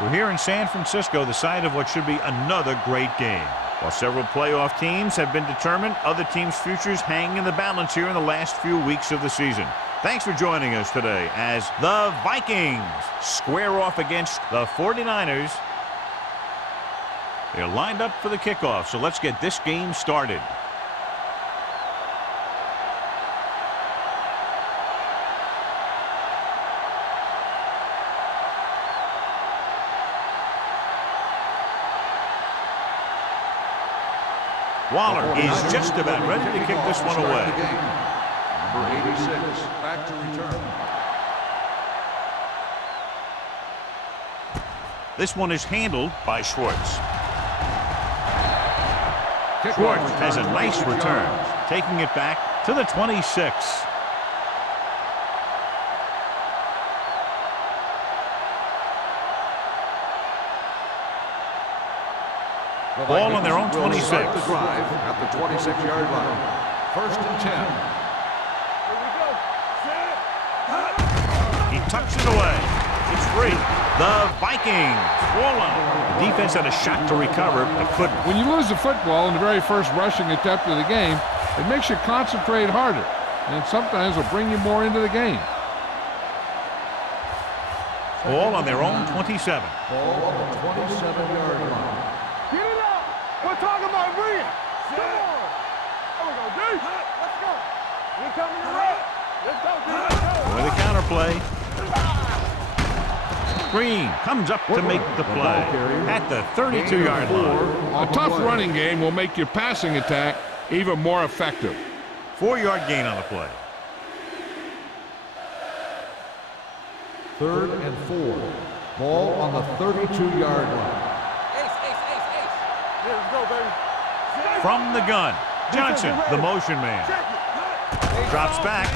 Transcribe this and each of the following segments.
We're here in San Francisco, the site of what should be another great game. While several playoff teams have been determined, other teams' futures hang in the balance here in the last few weeks of the season. Thanks for joining us today as the Vikings square off against the 49ers. They're lined up for the kickoff, so let's get this game started. Waller is just about ready to kick this one away. Number 86, back to return. This one is handled by Schwartz. Schwartz has a nice return, taking it back to the 26. Ball on their own 26. The drive at the 26-yard line. 1st and 10. Here we go. He tucks it away. It's free. The Vikings. The defense had a shot to recover, but couldn't. When you lose the football in the very first rushing attempt of the game, it makes you concentrate harder, and sometimes it'll bring you more into the game. Ball on their own 27. Ball on the 27-yard line. Get it up. We're talking about Rhea. Come on. There we go, D. Let's go. We coming to run. Let's go, D. For the counterplay. Green comes up to make the play at the 32-yard line. A tough running game will make your passing attack even more effective. 4-yard gain on the play. 3rd and 4. Ball on the 32-yard line. Here we go, baby. From the gun, Johnson, the motion man. Drops back.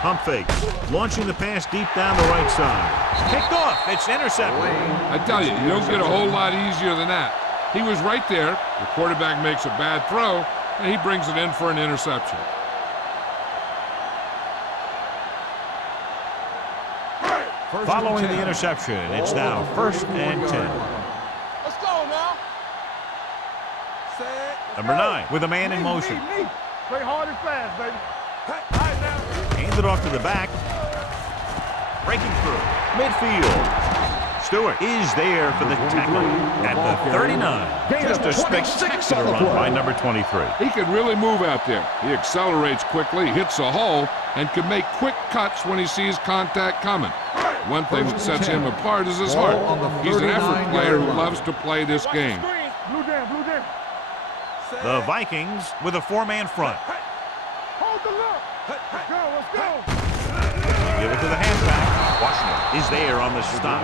Pump fake. Launching the pass deep down the right side. Picked off. It's intercepted. I tell you, you don't get a whole lot easier than that. He was right there. The quarterback makes a bad throw, and he brings it in for an interception. Following the interception, it's now 1st and 10. Let's go now. Number 9 with a man in motion. Play hard and fast, baby. All right, now. Hands it off to the back. Breaking through. Midfield. Stewart is there for the tackle at the 39. Just a spectacular run by number 23. He can really move out there. He accelerates quickly, hits a hole, and can make quick cuts when he sees contact coming. One thing that sets him apart is his heart. He's an effort player who loves to play this game. Blue down, blue down. The Vikings with a 4-man front. Hold the look. Let's go, let's go. Give it to the halfback. Washington is there on the stop.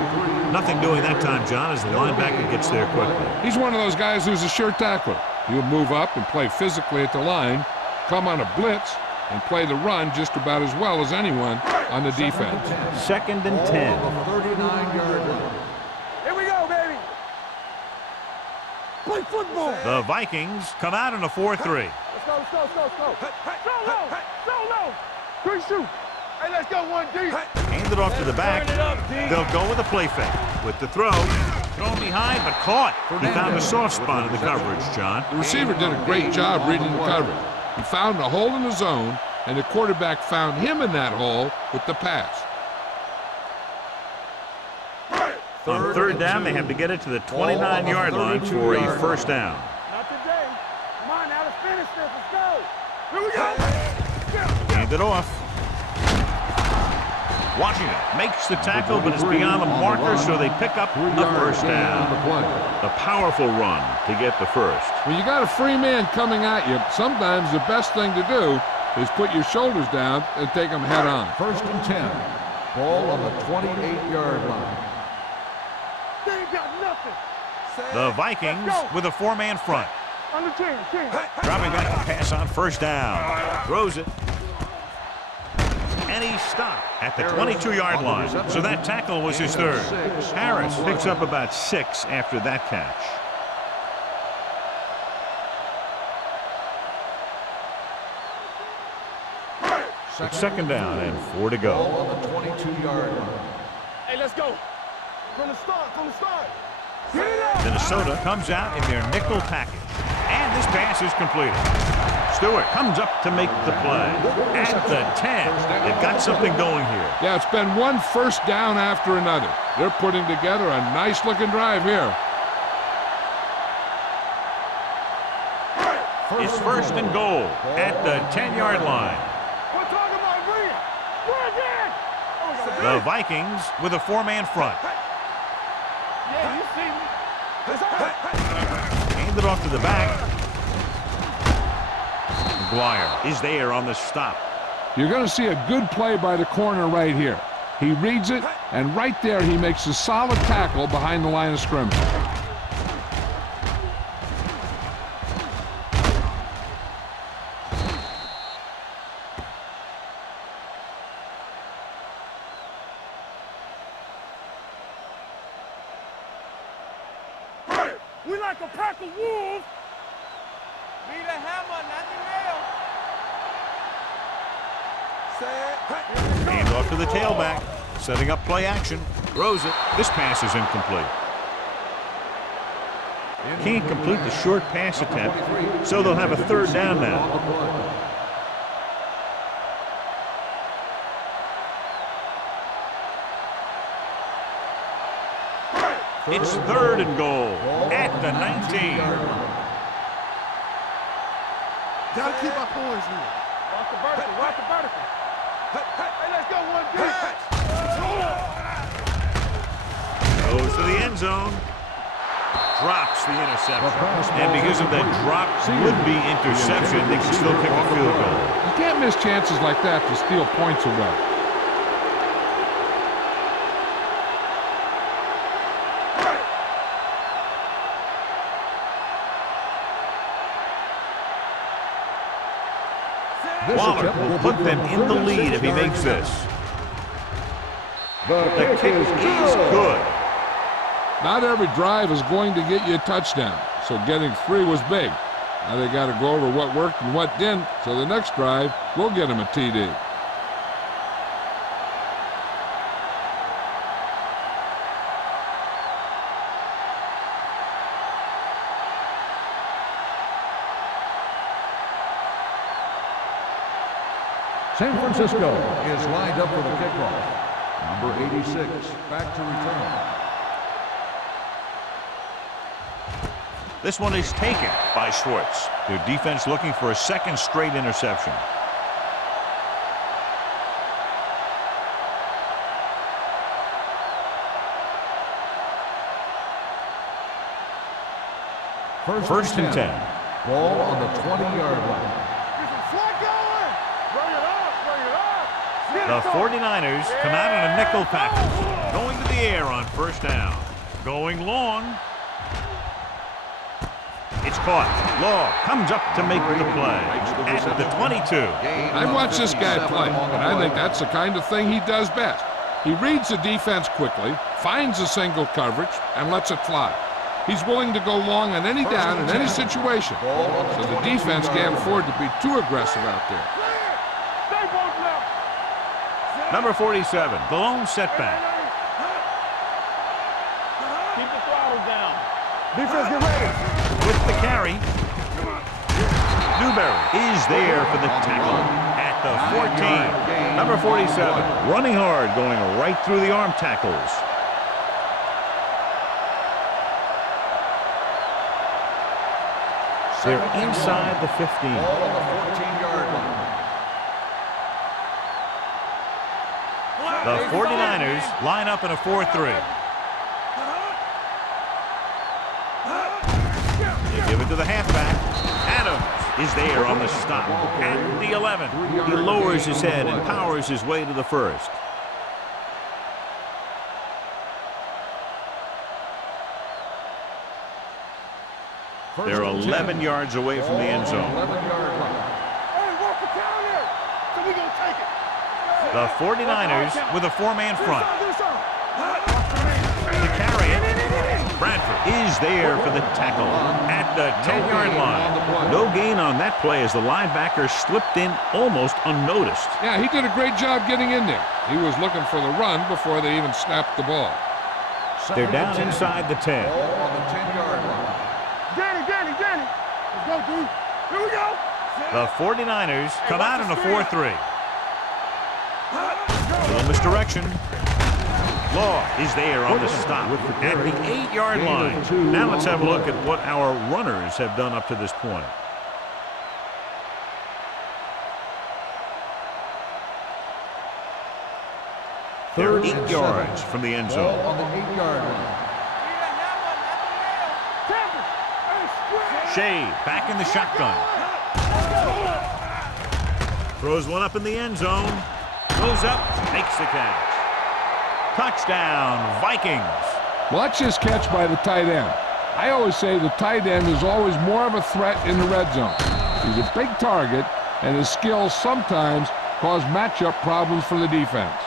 Nothing doing that time, John, as the linebacker gets there quickly. He's one of those guys who's a sure tackler. He'll move up and play physically at the line, come on a blitz, and play the run just about as well as anyone on the defense. 2nd and 10. 39-yard line. Here we go, baby. Play football. The Vikings come out in a 4-3. Let's go, let's go, let's go, let's go. So low, so low. Three shoot. Hey, let's go, 1D. Hand it off to the back. They'll go with a play fake. With the throw, thrown behind, but caught. He found a soft spot in the coverage, John. The receiver did a great job reading the coverage. He found a hole in the zone, and the quarterback found him in that hole with the pass. On 3rd down, they have to get it to the 29-yard line for a 1st down. Not today. Come on, now let's finish this. Let's go. Here we go. Hand it off. Washington makes the tackle, but it's beyond the marker, so they pick up the 1st down. A powerful run to get the 1st. When you got a free man coming at you, sometimes the best thing to do is put your shoulders down and take them head on. 1st and 10. Ball on the 28-yard line. They ain't got nothing. The Vikings with a 4-man front. On the 10. Dropping back to pass on 1st down. Throws it. And he stopped at the 22-yard line. So that tackle was his 3rd. Harris picks up about 6 after that catch. Second It's 2nd down and 4 to go. Ball on the 22-yard line. Hey, let's go. From the start. Get it up. Minnesota comes out in their nickel package. And this pass is completed. Stewart comes up to make the play. At the 10. They've got something going here. Yeah, it's been one first down after another. They're putting together a nice-looking drive here. It's first and goal at the 10-yard line. We're talking about Rhea. We're again. The Vikings with a four-man front. Yeah, you see me. Handed off to the back. McGuire is there on the stop. You're going to see a good play by the corner right here. He reads it, and right there he makes a solid tackle behind the line of scrimmage. We like a pack of wolves. Be the hammer, not the nail. Hand off to the tailback. Setting up play action. Throws it. This pass is incomplete. Can't complete the short pass attempt, so they'll have a third down now. It's third and goal at the 19. Gotta keep our poise here. Watch the vertical. Hey, let's go one deep. Goes to the end zone. Drops the interception. And because of that drop would-be interception, they can still kick a field goal. You can't miss chances like that to steal points away. Waller will put them in the lead if he makes this. The kick is good. Not every drive is going to get you a touchdown, so getting 3 was big. Now they got to go over what worked and what didn't, so the next drive will get them a TD. San Francisco is lined up for the kickoff. Number 86, back to return. This one is taken by Schwartz. Their defense looking for a second straight interception. First and 10. Ball on the 20-yard line. The 49ers come out in a nickel package. Going to the air on first down. Going long. It's caught. Law comes up to make the play at the 22. I've watched this guy play, and I think that's the kind of thing he does best. He reads the defense quickly, finds a single coverage, and lets it fly. He's willing to go long on any down in any situation, so the defense can't afford to be too aggressive out there. Number 47, the lone setback. Keep the throttle down. Defense, get ready. With the carry, Newberry is there for the tackle at the 14. Number 47, running hard, going right through the arm tackles. They're inside the 15. Ball on the 14-yard line. The 49ers line up in a 4-3. They give it to the halfback. Adams is there on the stop at the 11. He lowers his head and powers his way to the first. They're 11 yards away from the end zone. 11-yard line. Hey, work the counter. So we gonna take it. The 49ers with a four-man front. To carry it, Bradford is there for the tackle at the 10-yard line. No gain on that play as the linebacker slipped in almost unnoticed. Yeah, he did a great job getting in there. He was looking for the run before they even snapped the ball. They're down inside the 10. Ball on the 10-yard line. Danny. Let's go, dude. Here we go. The 49ers come out in a 4-3. Little misdirection. Law is there on the stop at the 8-yard line. Now let's have a look at what our runners have done up to this point. They're 8 yards from the end zone. Ball on the 8-yard line. Shea back in the shotgun. Throws one up in the end zone. Goes up, makes the catch. Touchdown, Vikings. Watch this catch by the tight end. I always say the tight end is always more of a threat in the red zone. He's a big target, and his skills sometimes cause matchup problems for the defense.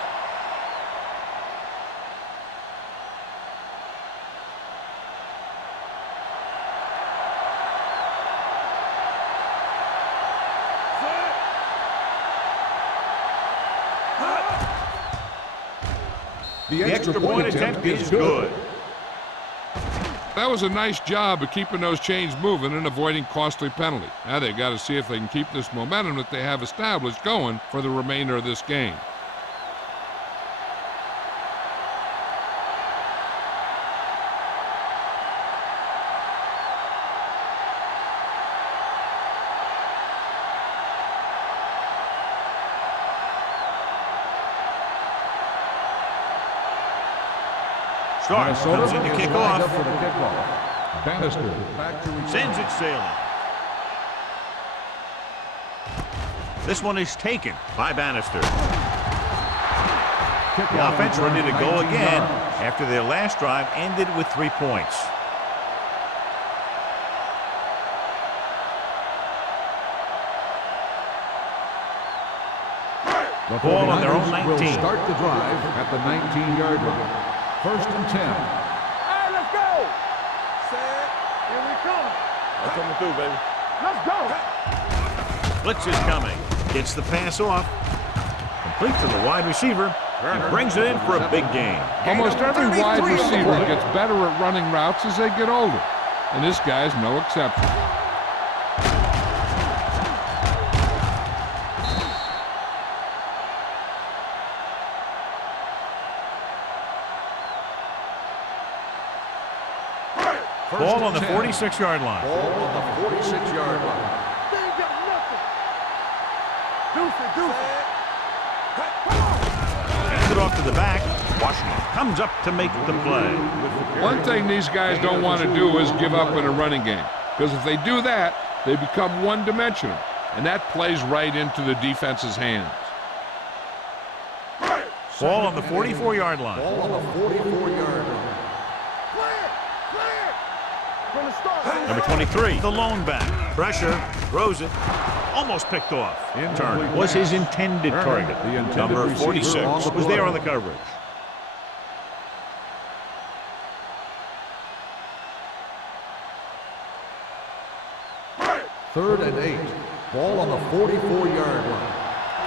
The extra point attempt is good. That was a nice job of keeping those chains moving and avoiding costly penalty. Now they've got to see if they can keep this momentum that they have established going for the remainder of this game. Stark comes in to kick off. For the kickoff. Bannister back to return. Sends it sailing. This one is taken by Bannister. The offense ready to go again after their last drive ended with 3 points. The Ball on their own 49ers 19. will start the drive at the 19-yard line. First and 10. Hey, let's go. Set. Here we come. That's coming through, baby. Let's go. Blitz is coming. Gets the pass off. Complete to the wide receiver. And brings it in for a big gain. Almost every wide receiver gets better at running routes as they get older, and this guy's no exception. Ball on the 46-yard line. Ball on the 46-yard line. They ain't got nothing. Deuce it. Hands it off to the back. Washington comes up to make the play. One thing these guys don't want to do is give up in a running game, because if they do that, they become one-dimensional, and that plays right into the defense's hands. Ball on the 44-yard line. Ball on the 44-yard line. From the start. Number 23, the lone back. Pressure, throws it, almost picked off. Turner was his intended target. The intended Number receiver 46 on the was there play. on the coverage. Third and 8. Ball on the 44-yard line.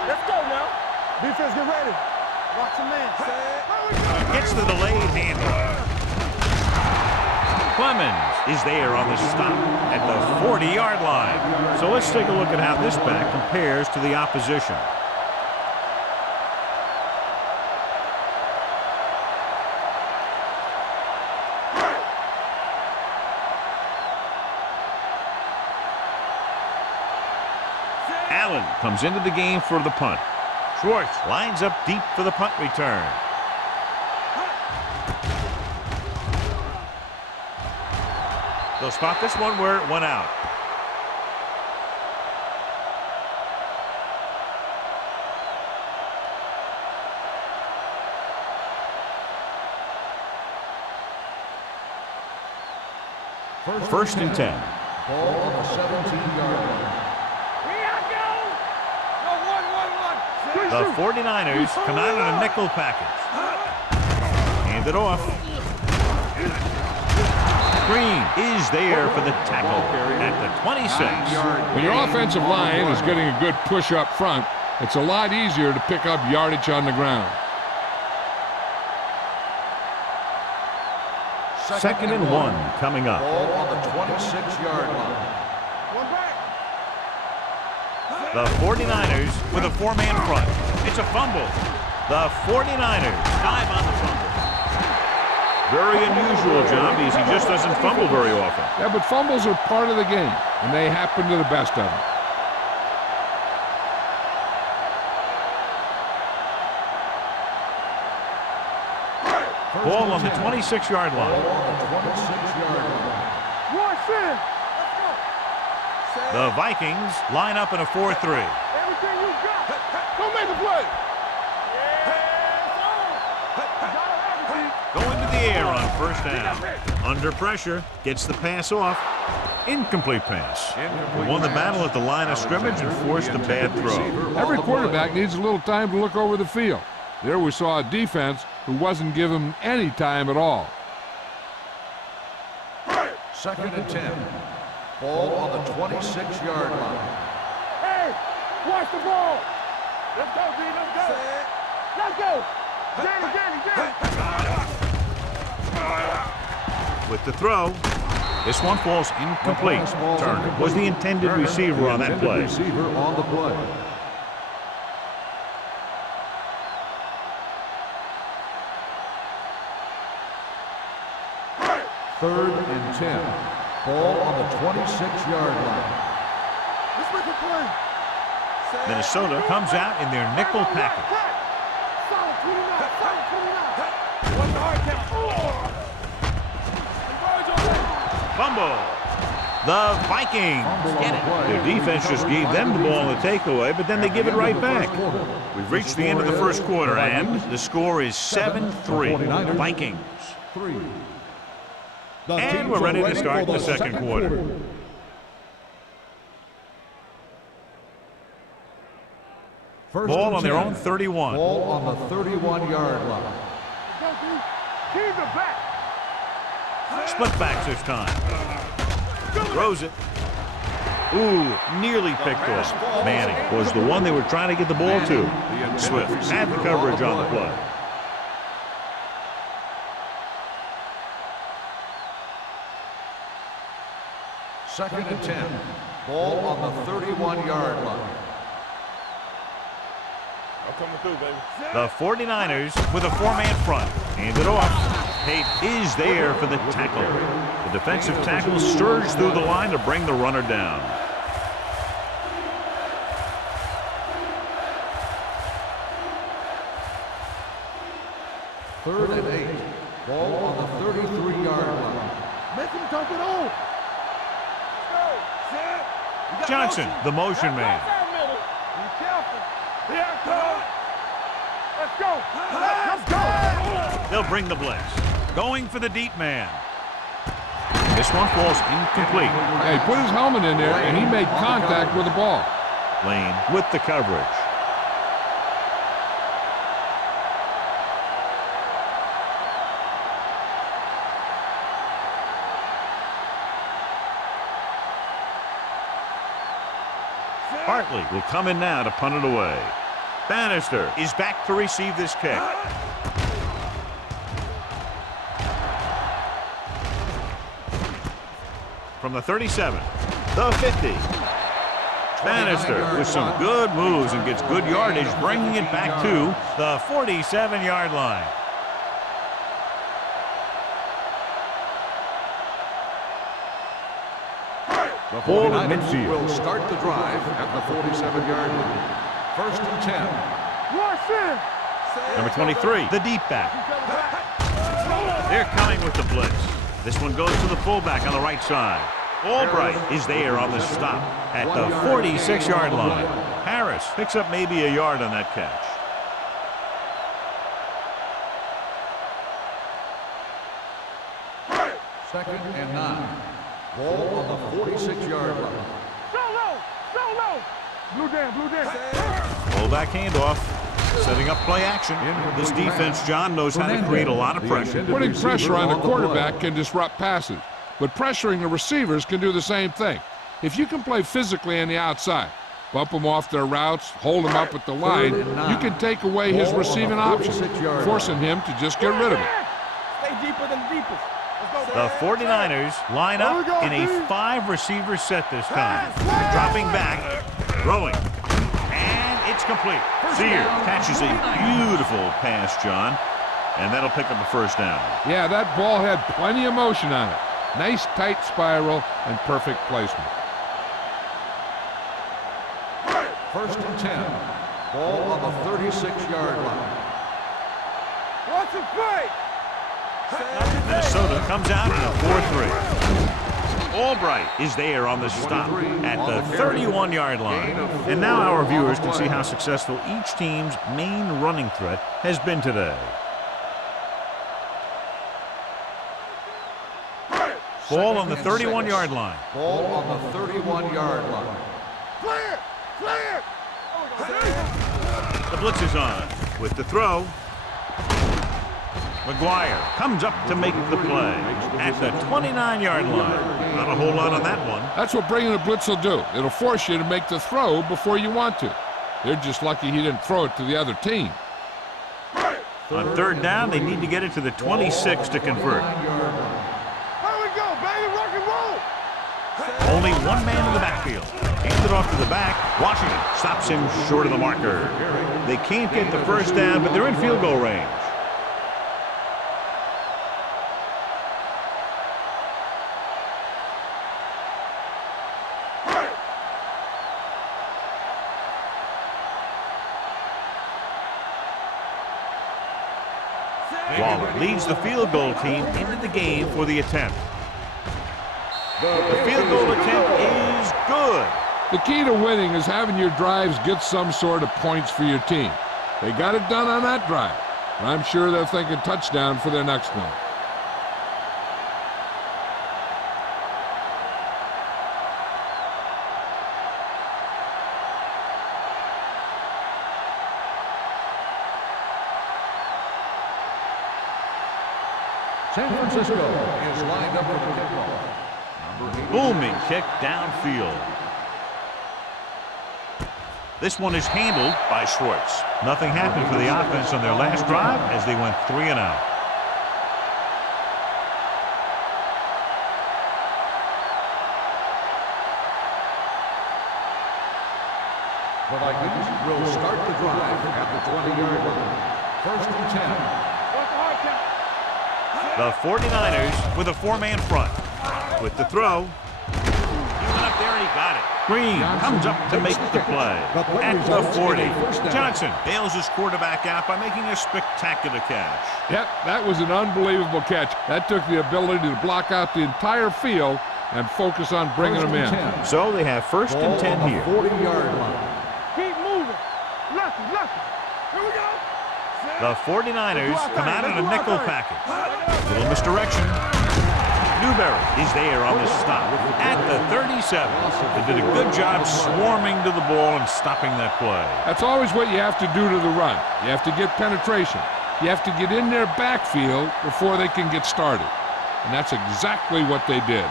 Let's go now. Defense, get ready. Watch the man. Gets the delayed handoff. Clemens is there on the stop at the 40-yard line. So let's take a look at how this back compares to the opposition. Allen comes into the game for the punt. Schwartz lines up deep for the punt return. They'll spot this one where it went out. First and 10. Ball on the 17-yard line. The 49ers come out in a nickel package. Hand it off. Green is there for the tackle at the 26. When your offensive line is getting a good push up front, it's a lot easier to pick up yardage on the ground. Second and 1 coming up. Ball on the 26-yard line. One back. The 49ers with a 4-man front. It's a fumble. The 49ers dive on the fumble. Very unusual, John, because he just doesn't fumble very often. Yeah, but fumbles are part of the game, and they happen to the best of them. Ball on the 26-yard line. Ball on the 26-yard line. Rush in. The Vikings line up in a 4-3. Everything you got. Go make a play. Going to the air on first down. Under pressure, gets the pass off. Incomplete pass. Won the battle at the line of scrimmage and forced a bad throw. Every quarterback needs a little time to look over the field. There we saw a defense who wasn't given any time at all. Second and 10. Ball on the 26-yard line. Hey, watch the ball. Let's go, D. Let's go. Let's go. Danny. With the throw, this one falls incomplete. Turner was the intended receiver on that play. Receiver on the play. Third and 10. Ball on the 26-yard line. Let's make a play. Minnesota comes out in their nickel package. Solid 29. What's the hard count? Fumble. The Vikings get it. Their defense just gave them the ball in the takeaway, but then they give it right back. We've reached the end of the first quarter, and the score is 7-3. Vikings. 3. And we're ready to start the second quarter. Ball on their own 31. Ball on the 31-yard line. Go, D. Keep it back. Split backs this time. Throws it. Ooh, nearly picked off. Manning was the one they were trying to get the ball to. Swift had the coverage on the play. Second and 10. Ball on the 31-yard line. I'm coming through, baby. The 49ers with a 4-man front. Hand it off. Tate is there for the tackle. The defensive tackle surged through the line to bring the runner down. Third and 8. Ball on the 33-yard line. Make him dump it on. Johnson, the motion man. Be careful. Here it comes. Let's go. Let's go. They'll bring the blitz. Going for the deep man. This one falls incomplete. Hey, he put his helmet in there, and he made contact with the ball. Lane with the coverage. Hartley will come in now to punt it away. Bannister is back to receive this kick. From the 37, the 50. Bannister with some good moves and gets good yardage, bringing it back to the 47-yard line. The Ball at 49ers midfield. will start the drive at the 47-yard line. First and 10. Rush in. Number 23, the deep back. They're coming with the blitz. This one goes to the fullback on the right side. Albright is there on the stop at the 46-yard line. Harris picks up maybe a yard on that catch. Second and 9. Ball on the 46-yard line. Solo. Blue down. Fullback handoff. Setting up play action. This defense, John, knows how to create a lot of pressure. Putting pressure on the quarterback can disrupt passes, but pressuring the receivers can do the same thing. If you can play physically on the outside, bump them off their routes, hold them up at the line, you can take away his receiving options, forcing him to just get rid of it. Stay deeper than the deepest. The 49ers line up in a 5-receiver set this time. Dropping back, throwing, and it's complete. Sear catches a beautiful pass, John, and that'll pick up a first down. Yeah, that ball had plenty of motion on it. Nice tight spiral and perfect placement. 1st and 10. Ball on the 36-yard line. Watch the play. Minnesota comes out in a 4-3. Albright is there on the stop at the 31-yard line. And now our viewers can see how successful each team's main running threat has been today. Ball on the 31-yard line. Ball on the 31-yard line. Clear. Clear. The blitz is on with the throw. McGuire comes up to make the play at the 29-yard line. Not a whole lot on that one. That's what bringing a blitz will do. It'll force you to make the throw before you want to. They're just lucky he didn't throw it to the other team. On 3rd down, they need to get it to the 26 to convert. Here we go, baby. Rock and roll. Only one man in the backfield. Hands it off to the back. Washington stops him short of the marker. They can't get the first down, but they're in field goal range. Waller leads the field goal team into the game for the attempt. The field goal attempt is good. The key to winning is having your drives get some sort of points for your team. They got it done on that drive. I'm sure they're thinking touchdown for their next one. San Francisco is lined up for the kickoff. Booming kick downfield. This one is handled by Schwartz. Nothing happened for the offense on their last drive as they went 3 and out. The Vikings will start the drive at the 20-yard line. 1st and 10. What's the hard count? The 49ers with a 4-man front. With the throw. He went up there and he got it. Green comes up to make the play at the 40. Johnson bails his quarterback out by making a spectacular catch. Yep, that was an unbelievable catch. That took the ability to block out the entire field and focus on bringing them in. So they have 1st and 10 here. 40-yard line. Keep moving. Lucky. Here we go. The 49ers come out in a nickel package. Little misdirection. Newberry is there on the stop at the 37. They did a good job swarming to the ball and stopping that play. That's always what you have to do to the run. You have to get penetration. You have to get in their backfield before they can get started. And that's exactly what they did.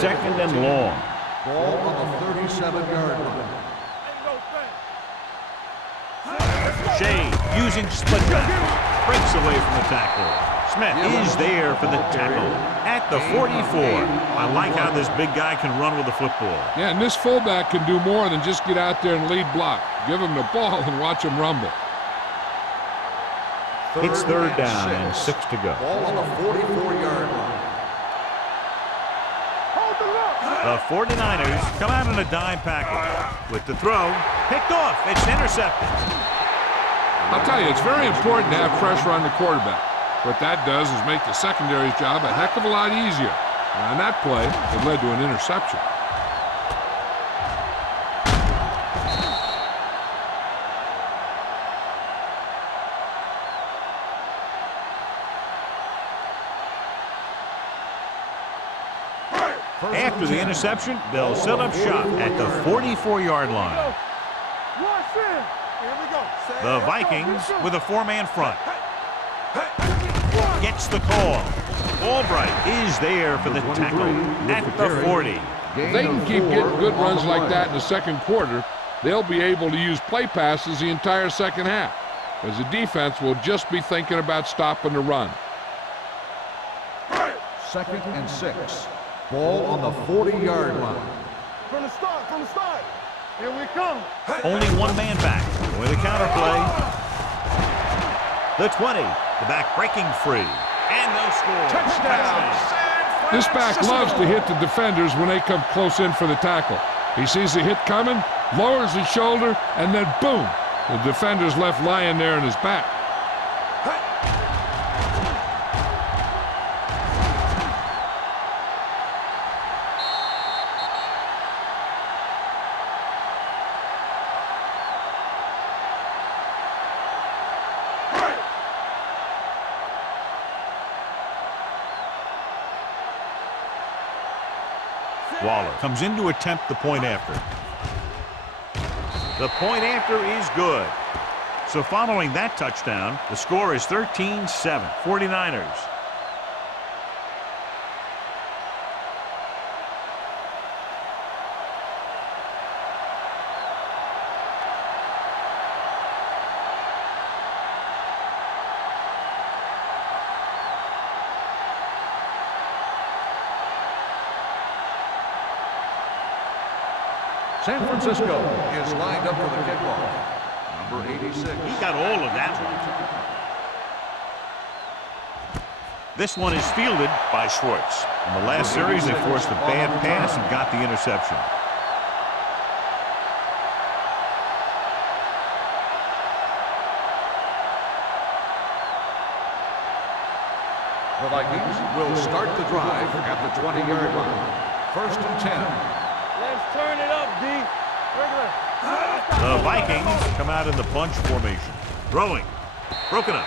Second and long. Ball on the 37-yard line. Shea using split tackle. Breaks away from the tackle. Smith is there for the tackle at the 44. I like how this big guy can run with the football. Yeah, and this fullback can do more than just get out there and lead block. Give him the ball and watch him rumble. It's 3rd down and 6 to go. Ball on the 44-yard line. The 49ers come out in a dime package. With the throw, picked off. It's intercepted. I'll tell you, it's very important to have pressure on the quarterback. What that does is make the secondary's job a heck of a lot easier. And on that play, it led to an interception. After the interception, they'll set up shop at the 44-yard line. The Vikings with a 4-man front. Gets the call. Albright is there for the tackle at the 40. If they can keep getting good runs like that in the second quarter, they'll be able to use play passes the entire second half, as the defense will just be thinking about stopping the run. 2nd and 6. Ball on the 40-yard line. From the start. Here we come. Only one man back. With a counter play. The 20. The back breaking free. And they'll score. Touchdown. This back loves to hit the defenders when they come close in for the tackle. He sees the hit coming, lowers his shoulder, and then boom, the defender's left lying there in his back. Waller comes in to attempt the point after. The point after is good. So following that touchdown, the score is 13-7, 49ers. San Francisco is lined up for the kickoff. Number 86. He got all of that one. This one is fielded by Schwartz. In the last series, they forced a bad pass and got the interception. The Vikings will start the drive at the 20-yard line. 1st and 10. Let's turn it up, D. The Vikings come out in the bunch formation. Throwing. Broken up.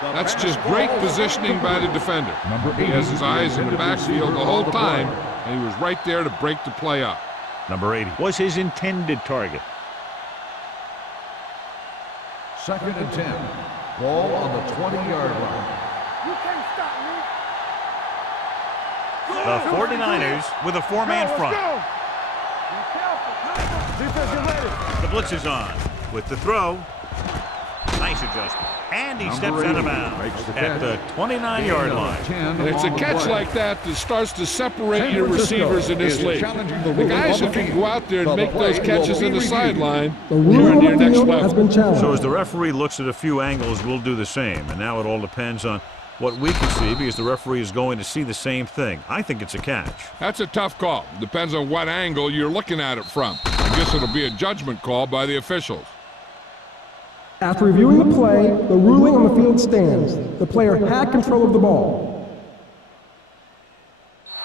That's just great positioning by the defender. He has his eyes in the backfield the whole time, and he was right there to break the play up. Number 80 was his intended target. 2nd and 10. Ball on the 20-yard line. You can't stop me. The 49ers with a four-man front. Defense, get ready. The blitz is on with the throw. Nice adjustment. And he steps out of bounds at the 29-yard line. And it's a catch like that that starts to separate your receivers in this league. The guys who can go out there and make those catches in the sideline, you're in your next level. So as the referee looks at a few angles, we'll do the same. And now it all depends on what we can see because the referee is going to see the same thing. I think it's a catch. That's a tough call. Depends on what angle you're looking at it from. I guess it'll be a judgment call by the officials. After reviewing the play, the ruling on the field stands. The player had control of the ball.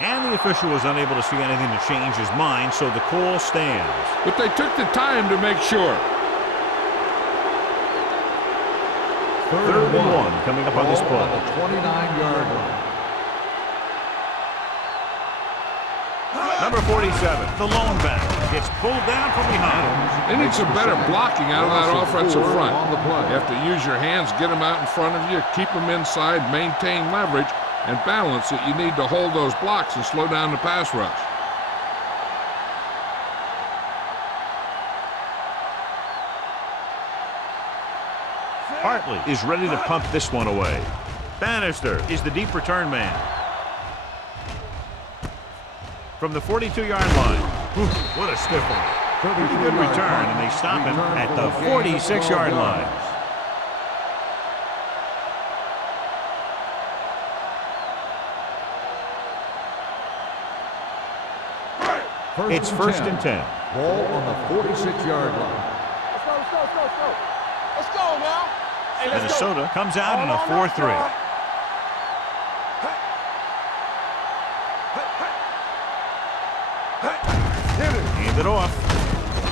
And the official was unable to see anything to change his mind, so the call stands. But they took the time to make sure. 3rd and 1 coming up on this play. On the 29-yard line. Number 47, the lone back, gets pulled down from behind. They need some better blocking out of that offensive front. You have to use your hands, get them out in front of you, keep them inside, maintain leverage, and balance it. You need to hold those blocks and slow down the pass rush. Hartley is ready to pump this one away. Bannister is the deep return man. From the 42-yard line. Oof, what a stiff one. Pretty good return, and they stop him at the 46-yard line. It's 1st and 10. Ball on the 46-yard line. Let's go now. Hey, let's Minnesota comes out in a 4-3. Hand it off.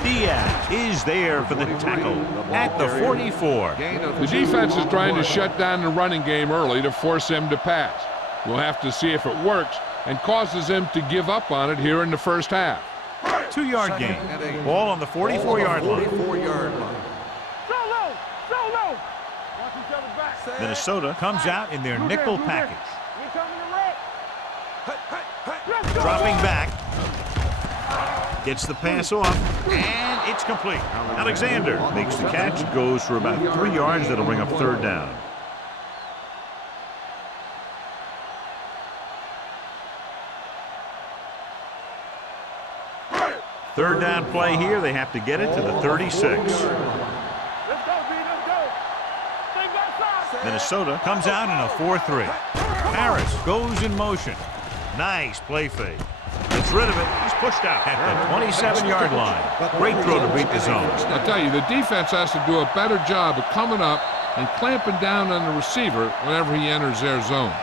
Diaz is there for the tackle at the 44. The defense is trying to shut down the running game early to force him to pass. We'll have to see if it works and causes him to give up on it here in the first half. 2-yard gain. Ball on the 44-yard line. Minnesota comes out in their nickel package. Dropping back. Gets the pass off, and it's complete. Alexander makes the catch, goes for about 3 yards. That'll bring up 3rd down. Third down play here. They have to get it to the 36. Let's go, B. Let's go. Think outside. Minnesota comes out in a 4-3. Harris goes in motion. Nice play fake. Gets rid of it. He's pushed out at the 27-yard line. Great throw to beat the zone. I tell you, the defense has to do a better job of coming up and clamping down on the receiver whenever he enters their zone.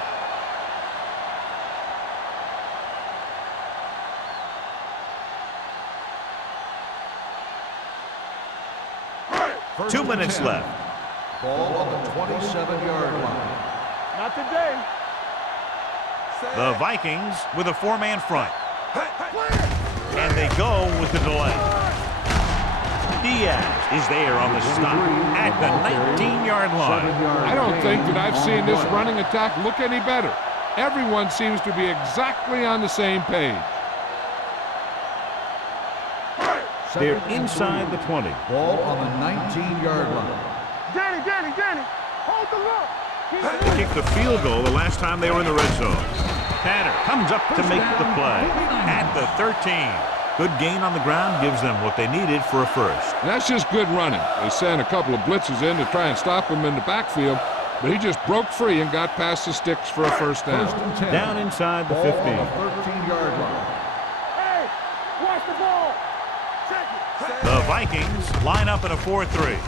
First 2 and minutes 10. left. Ball on the 27-yard line. Not today. The Vikings with a 4-man front. And they go with the delay. Diaz is there on the stop at the 19-yard line. I don't think that I've seen this running attack look any better. Everyone seems to be exactly on the same page. They're inside the 20. Ball on the 19-yard line. Danny. Hold the look. They kicked the field goal the last time they were in the red zone. Tanner comes up to make the play at the 13. Good gain on the ground gives them what they needed for a first. That's just good running. They sent a couple of blitzes in to try and stop him in the backfield, but he just broke free and got past the sticks for a first down. First and 10. Down inside the Ball 15. on the 13-yard line. Hey, watch the ball. Check it. The Vikings line up in a 4-3.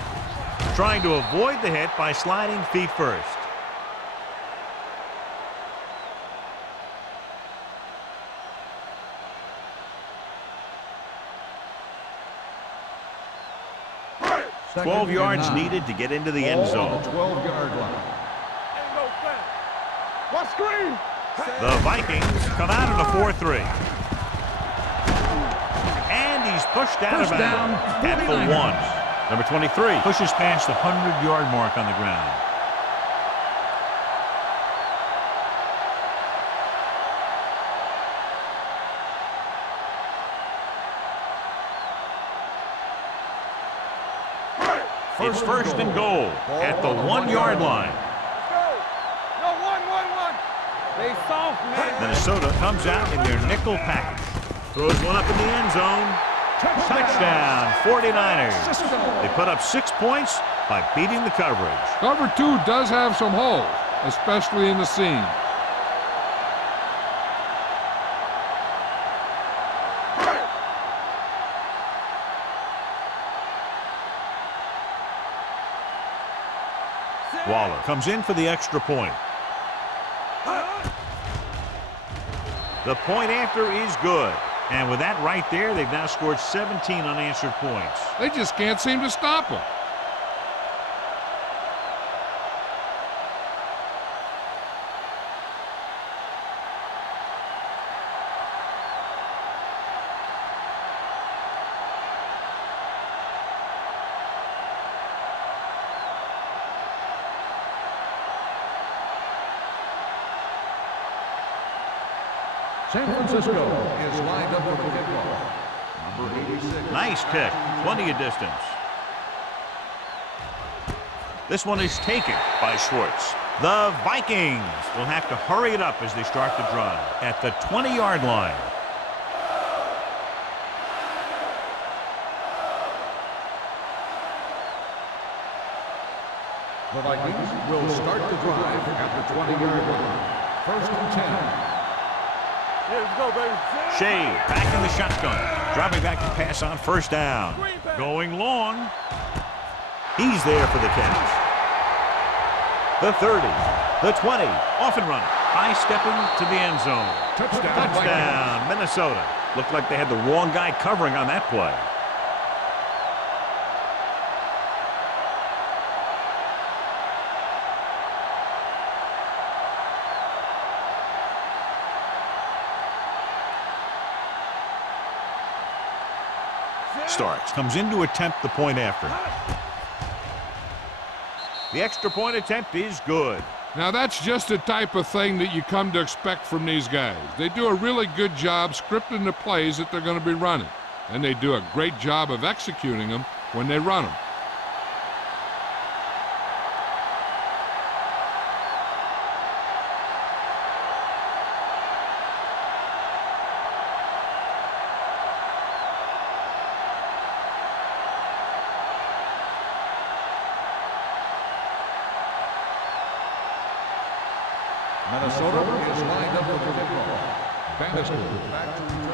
Trying to avoid the hit by sliding feet first. Second 12 yards and 9. needed to get into the end Ball zone. on the 12-yard line. Ain't no fence. Watch screen. The Vikings come out in a 4-3. And he's pushed out of bounds at the 1. Number 23 pushes past the 100-yard mark on the ground. It's first and goal at the 1-yard line. Let's go. No, one. They soft, man. Minnesota comes out in their nickel package. Throws one up in the end zone. Touchdown, 49ers. They put up 6 points by beating the coverage. Cover 2 does have some holes, especially in the seam. Waller comes in for the extra point. The point after is good. And with that right there, they've now scored 17 unanswered points. They just can't seem to stop him. San Francisco is lined up for the kickoff. Number 86. Nice kick. Plenty of distance. This one is taken by Schwartz. The Vikings will have to hurry it up as they start the drive at the 20-yard line. The Vikings will start the drive at the 20-yard line. First and 10. Yeah, let's go, baby. Shea back in the shotgun. Dropping back to pass on first down. Going long. He's there for the catch. The 30, the 20, off and running. High stepping to the end zone. Touchdown, Minnesota. Looked like they had the wrong guy covering on that play. Starks comes in to attempt the point after. The extra point attempt is good. Now that's just the type of thing that you come to expect from these guys. They do a really good job scripting the plays that they're going to be running. And they do a great job of executing them when they run them. Minnesota is lined up for the kickoff. Bannister back to return.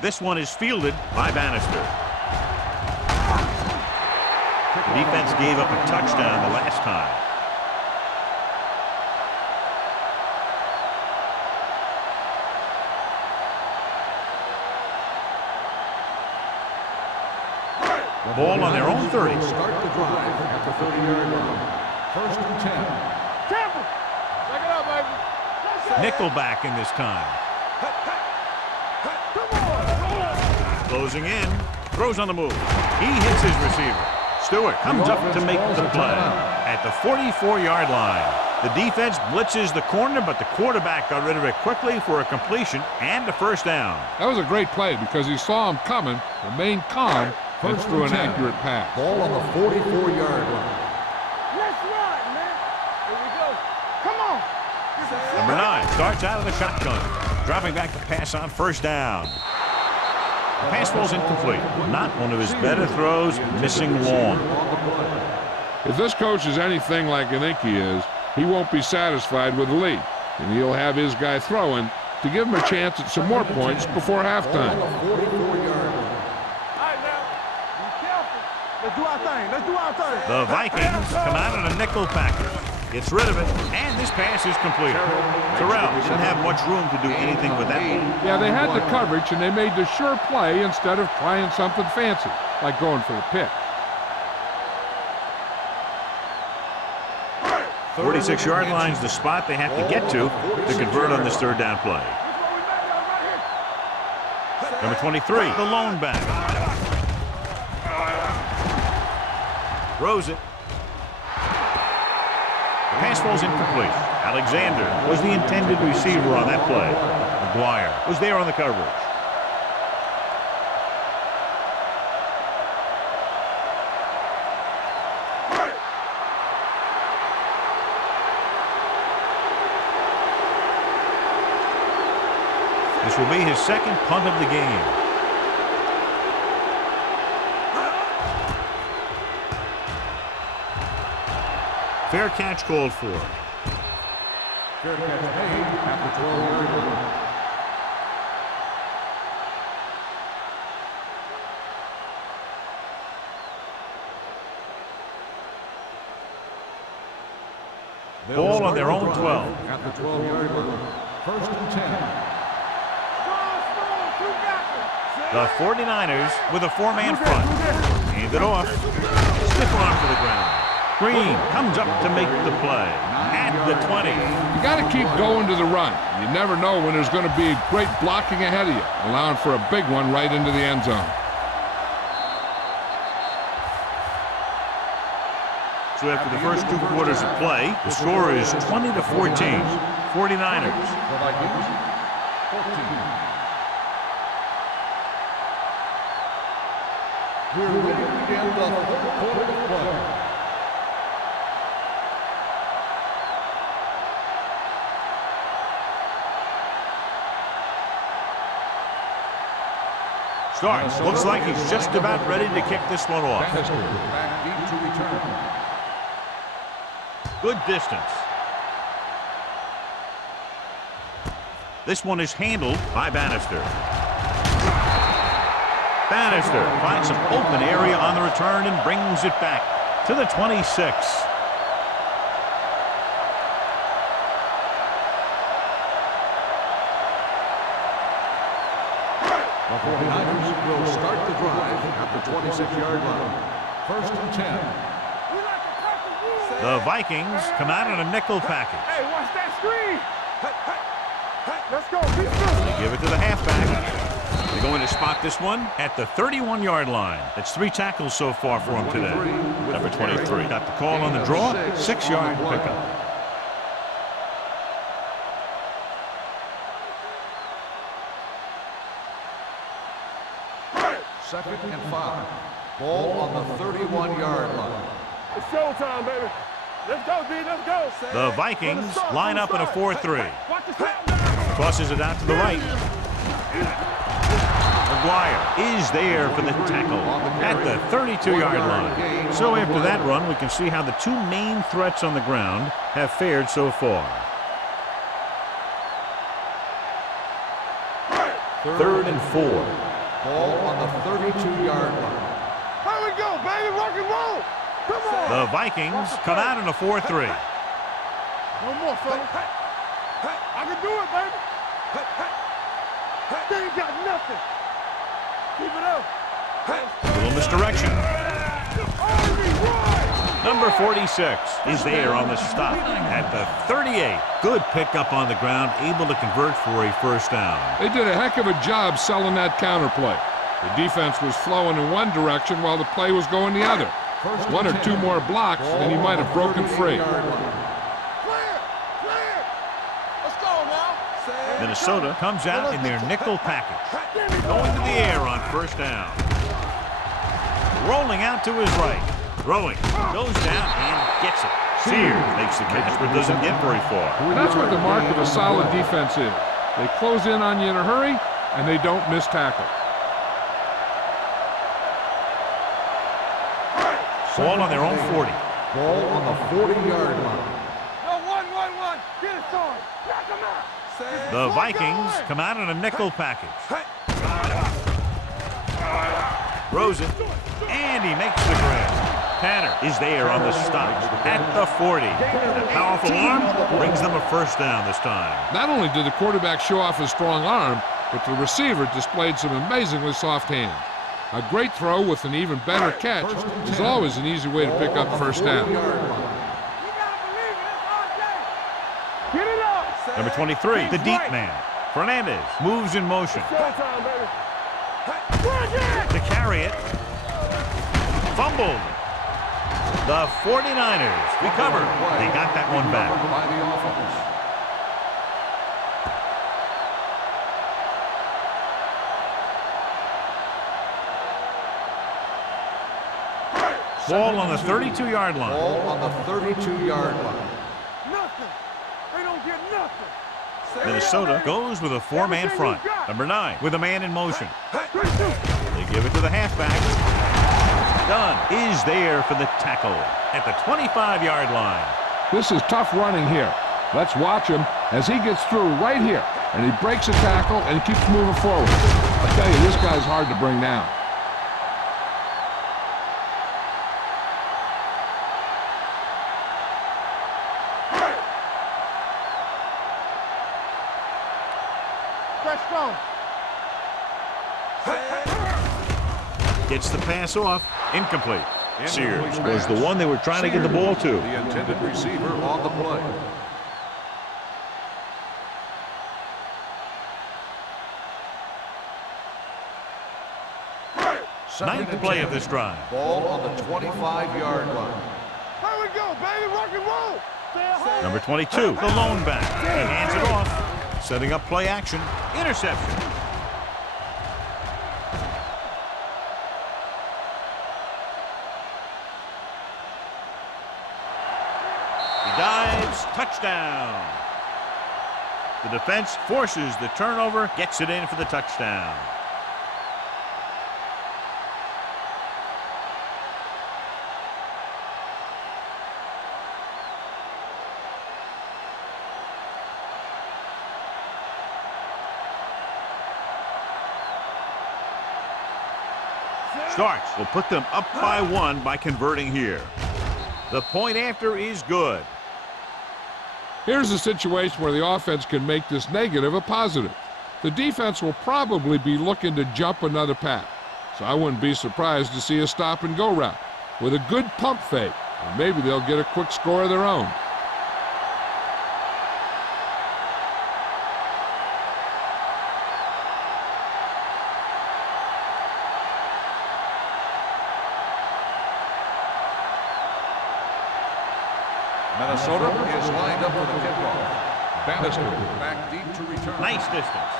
This one is fielded by Bannister. The defense gave up a touchdown the last time. Ball on their own 30. Start the drive at the 30-yard line. 1st and 10. Careful. Check it out, baby. Nickelback in this time. Come on. Closing in. Throws on the move. He hits his receiver. Stewart comes up to make the play at the 44-yard line. The defense blitzes the corner, but the quarterback got rid of it quickly for a completion and a first down. That was a great play because he saw him coming, remained calm, and threw an accurate pass. Ball on the 44-yard line. Let's run, man. Here we go. Come on. Number 9 starts out of the shotgun, dropping back the pass on first down. The pass ball's incomplete. Not one of his better throws, missing long. If this coach is anything like I think he is, he won't be satisfied with the lead, and he'll have his guy throwing to give him a chance at some more points before halftime. Let's do our thing. Let's do our thing. The Vikings come out in a nickel package. Gets rid of it, and this pass is completed. Terrell didn't have much room to do anything with that one. Yeah, they had the coverage, and they made the sure play instead of trying something fancy, like going for a pick. 46-yard line's the spot they have to get to convert on this third down play. Number 23, the lone back. Throws it. The pass ball's incomplete. Alexander was the intended receiver on that play. McGuire was there on the coverage. This will be his second punt of the game. Fair catch called for. Fair catch made at the 12-yard line. Ball on their own 12. At the 12-yard line. 1st and 10. The 49ers with a 4-man front. Hand it off. Stiff arm to the ground. Green comes up to make the play at the 20. You got to keep going to the run. You never know when there's going to be great blocking ahead of you, allowing for a big one right into the end zone. So after the first 2 quarters of play, the score is 20-14. 49ers. The Vikings, 14. We're ready to begin the 3rd quarter of play. Starts. Looks like he's just about ready to kick this one off. Bannister back deep to return. Good distance. This one is handled by Bannister. Bannister finds some open area on the return and brings it back to the 26. The 49ers will start the drive at the 26-yard line. 1st and 10. The Vikings come out in a nickel package. Hey, watch that screen. Let's go. Keep They give it to the halfback. They're going to spot this one at the 31-yard line. That's 3 tackles so far for him today. Number 23 got the call on the draw. 6-yard pickup. Second and 5. Ball on the 31-yard line. It's showtime, baby. Let's go, D. Let's go. The Vikings line up in a 4-3. Watch the snap down. Tosses it out to the right. McGuire is there for the tackle at the 32-yard line. So after that run, we can see how the two main threats on the ground have fared so far. Third and 4. Ball on the 32-yard line. Here we go, baby. Rock and roll. Come on. The Vikings come out in a 4-3. No more, fella. I can do it, baby. They ain't got nothing. Keep it up. Little misdirection. Number 46 is there on the stop at the 38. Good pickup on the ground, able to convert for a first down. They did a heck of a job selling that counterplay. The defense was flowing in one direction while the play was going the other. One or two more blocks, and he might have broken free. Minnesota comes out in their nickel package. Going to the air on first down. Rolling out to his right. Throwing. Goes down and gets it. Sears makes the catch but doesn't get very far. That's what the mark of a solid defense is. They close in on you in a hurry, and they don't miss tackle. Ball on their own 40. Ball on the 40-yard line. No, 1-1-1. Get it on. Knock him out. The Vikings come out in a nickel package. Throws it, and he makes the grab. Tanner is there on the stop at the 40. And a powerful arm brings them a first down this time. Not only did the quarterback show off his strong arm, but the receiver displayed some amazingly soft hands. A great throw with an even better catch is always an easy way to pick up first down. Get it up. Number 23, the deep man. Fernandez moves in motion. Showtime, baby. To carry it. Fumbled. The 49ers recovered. They got that one back. By the offense. Ball on the 32-yard line. Ball on the 32-yard line. Nothing. They don't get nothing. Minnesota goes with a four-man front. Number 9 with a man in motion. They give it to the halfback. Dunn is there for the tackle at the 25-yard line. This is tough running here. Let's watch him as he gets through right here, and he breaks a tackle and keeps moving forward. I tell you, this guy's hard to bring down. Let's go. Gets the pass off. Incomplete. Sears was the one they were trying to get the ball to. The intended receiver on the play. Ninth play of this drive. Ball on the 25-yard line. Here we go, baby. Rock and roll. Stay at home. Number 22, the lone back. He hands it off. Setting up play action. Interception. He dives. Touchdown. The defense forces the turnover. Gets it in for the touchdown. Starts will put them up by 1 by converting here. The point after is good. Here's a situation where the offense can make this negative a positive. The defense will probably be looking to jump another pass, so I wouldn't be surprised to see a stop-and-go route with a good pump fake, and maybe they'll get a quick score of their own. Minnesota is lined up for the kickoff. Bannister back deep to return. Nice distance.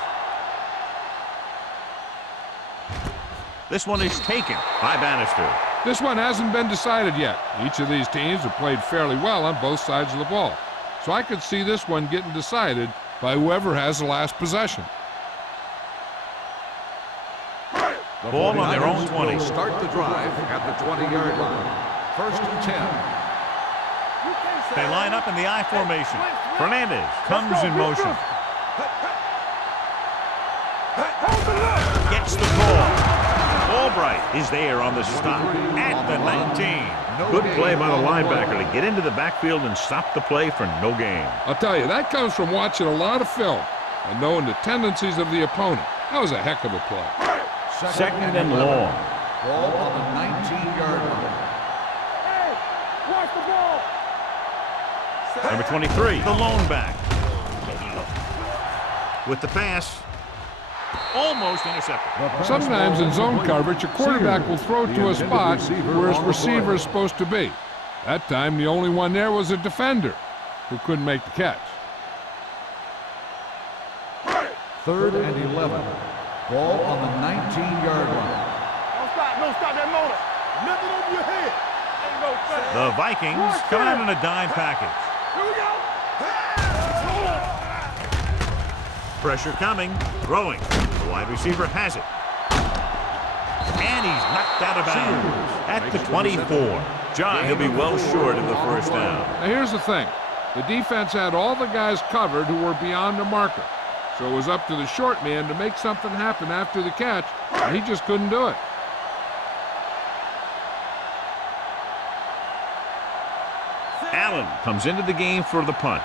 This one is taken by Bannister. This one hasn't been decided yet. Each of these teams have played fairly well on both sides of the ball, so I could see this one getting decided by whoever has the last possession. Ball on their own 20. Will start the drive at the 20-yard line. First and 10. They line up in the I formation. Fernandez comes in motion. Gets the ball. Albright is there on the stop at the 19. Good play by the linebacker to get into the backfield and stop the play for no gain. I'll tell you, that comes from watching a lot of film and knowing the tendencies of the opponent. That was a heck of a play. Second and long. Ball on the 19-yard line. Hey, watch the ball. Number 23, the lone back. With the pass, almost intercepted. Sometimes in zone coverage, a quarterback will throw to a spot where his receiver is supposed to be. That time, the only one there was a defender who couldn't make the catch. Third and 11. Ball on the 19-yard line. Don't stop that motor. Nothing over your head. Ain't no thing. The Vikings come out in a dime package. Here we go. Pressure coming, throwing. The wide receiver has it. And he's knocked out of bounds at the 24. John, he'll be well short of the first down. Now here's the thing. The defense had all the guys covered who were beyond the marker. So it was up to the short man to make something happen after the catch, and he just couldn't do it. Allen comes into the game for the punt.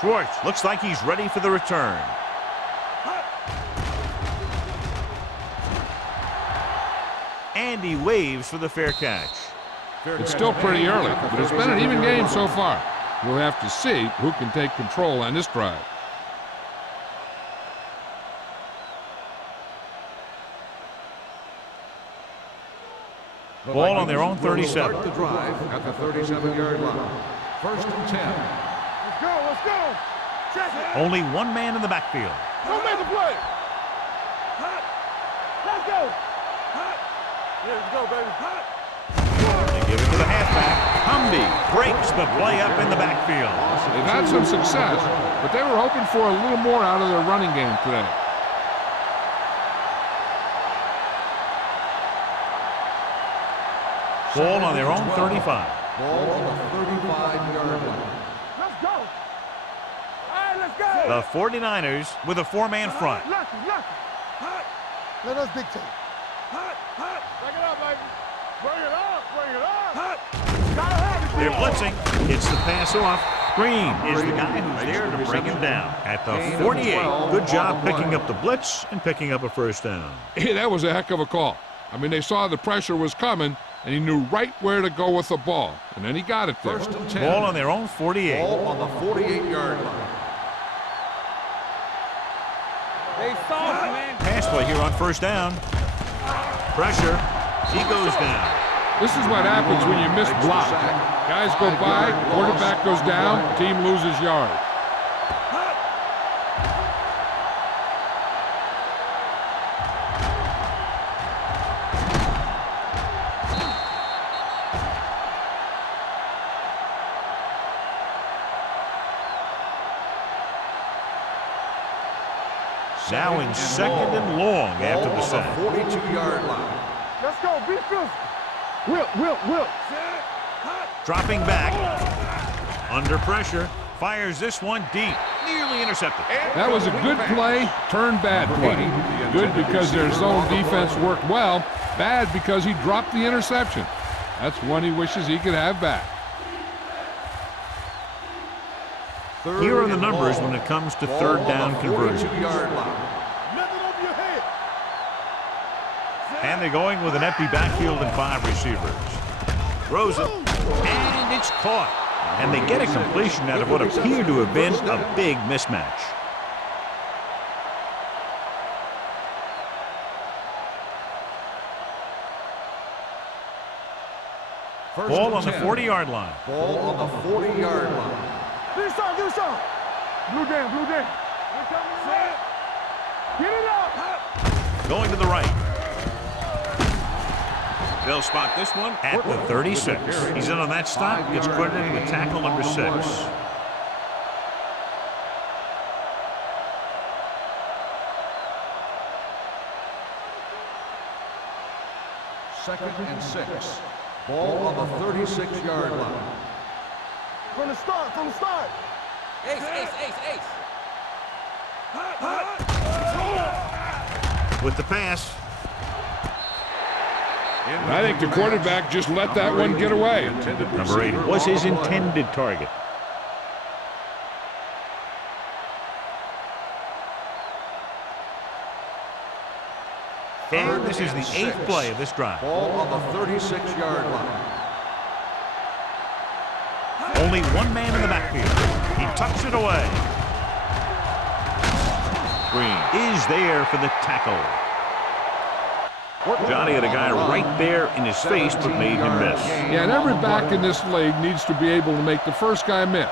Schwartz looks like he's ready for the return. And he waves for the fair catch. It's still pretty early, but it's been an even game so far. We'll have to see who can take control on this drive. Ball on their own 37. Start the drive at the 37-yard line. First and 10. Let's go. Let's go. Check it. Only one man in the backfield. Don't make a play. Let's go. Yeah, let's go, baby. They give it to the halfback. Humby breaks the play up in the backfield. They've had some success, but they were hoping for a little more out of their running game today. Ball on their own 35. Ball on the 35-yard line. Let's go. All right, let's go. The 49ers with a four-man front. Lucky. Let us dictate. Bring it up, baby. Bring it up. Gotta have it. They're blitzing. It's the pass off. Green is the guy who's there to bring him down at the 48. Good job picking up the blitz and picking up a first down. Hey, that was a heck of a call. I mean, they saw the pressure was coming, and he knew right where to go with the ball, and then he got it there. First and 10. Ball on their own 48. Ball on the 48-yard line. They soft, man. Pass play here on first down. Pressure. He goes down. This is what happens when you miss block. Guys go by, quarterback goes down, team loses yard. Now in second and long after the sack. 42-yard line. Let's go. Be physical. Will. Dropping back. Under pressure. Fires this one deep. Nearly intercepted. That was a good play, turned bad play. Good because their zone defense worked well. Bad because he dropped the interception. That's one he wishes he could have back. Here are the numbers when it comes to third down conversions. Nothing over your head. And they're going with an empty backfield and 5 receivers. Throws it, and it's caught. And they get a completion out of what appeared to have been a big mismatch. Ball on the 40-yard line. Ball on the 40-yard line. Do something. Blue down. We're coming in. Get it up. Going to the right. They'll spot this one at the 36. He's in on that stop. Gets credited with tackle number 6. 2nd and 6. Ball on the 36-yard line. From the start, from the start. Ace, ace, ace, ace. With the pass. I think the quarterback just let that one get away. Number 8 was his intended target. And this is the 8th play of this drive. Ball on the 36-yard line. Only one man in the backfield. He tucks it away. Green is there for the tackle. Johnny had a guy right there in his face but made him miss. Yeah, and every back in this league needs to be able to make the first guy miss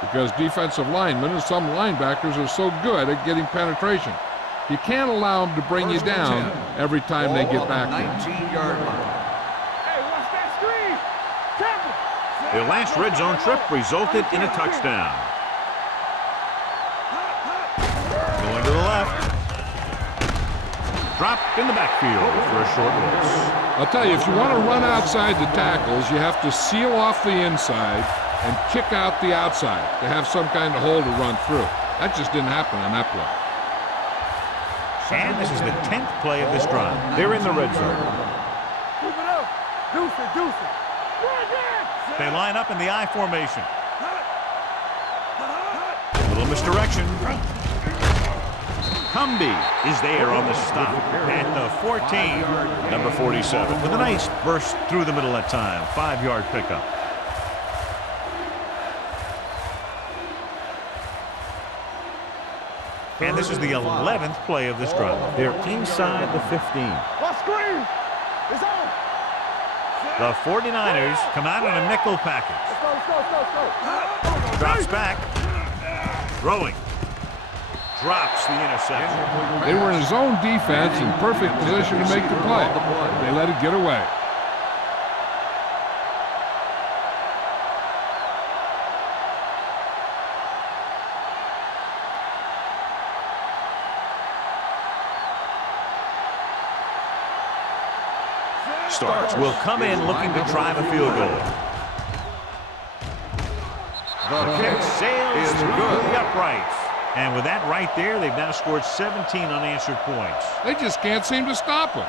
because defensive linemen and some linebackers are so good at getting penetration. You can't allow them to bring you down every time they get back there. 19-yard line. Hey, watch that screen. Tackle. Their last red zone trip resulted in a touchdown. Going to the left. Dropped in the backfield for a short loss. I'll tell you, if you want to run outside the tackles, you have to seal off the inside and kick out the outside to have some kind of hole to run through. That just didn't happen on that play. And this is the 10th play of this drive. They're in the red zone. Keep it up. Deuce it, deuce it. Right there. They line up in the I formation. A little misdirection. Cumby is there on the stop at the 14. Number 47 with a nice burst through the middle that time. 5-yard pickup. And this is the 11th play of this drive. They're inside the 15. What screen? It's on. The 49ers come out in a nickel package. Let's go, let's go, let's go, let's go. Drops back. Throwing. Drops the interception. They were in his own defense in perfect position to make the play. They let it get away. Starks will come in looking to try the field goal. The kick sails through the uprights. And with that right there, they've now scored 17 unanswered points. They just can't seem to stop him.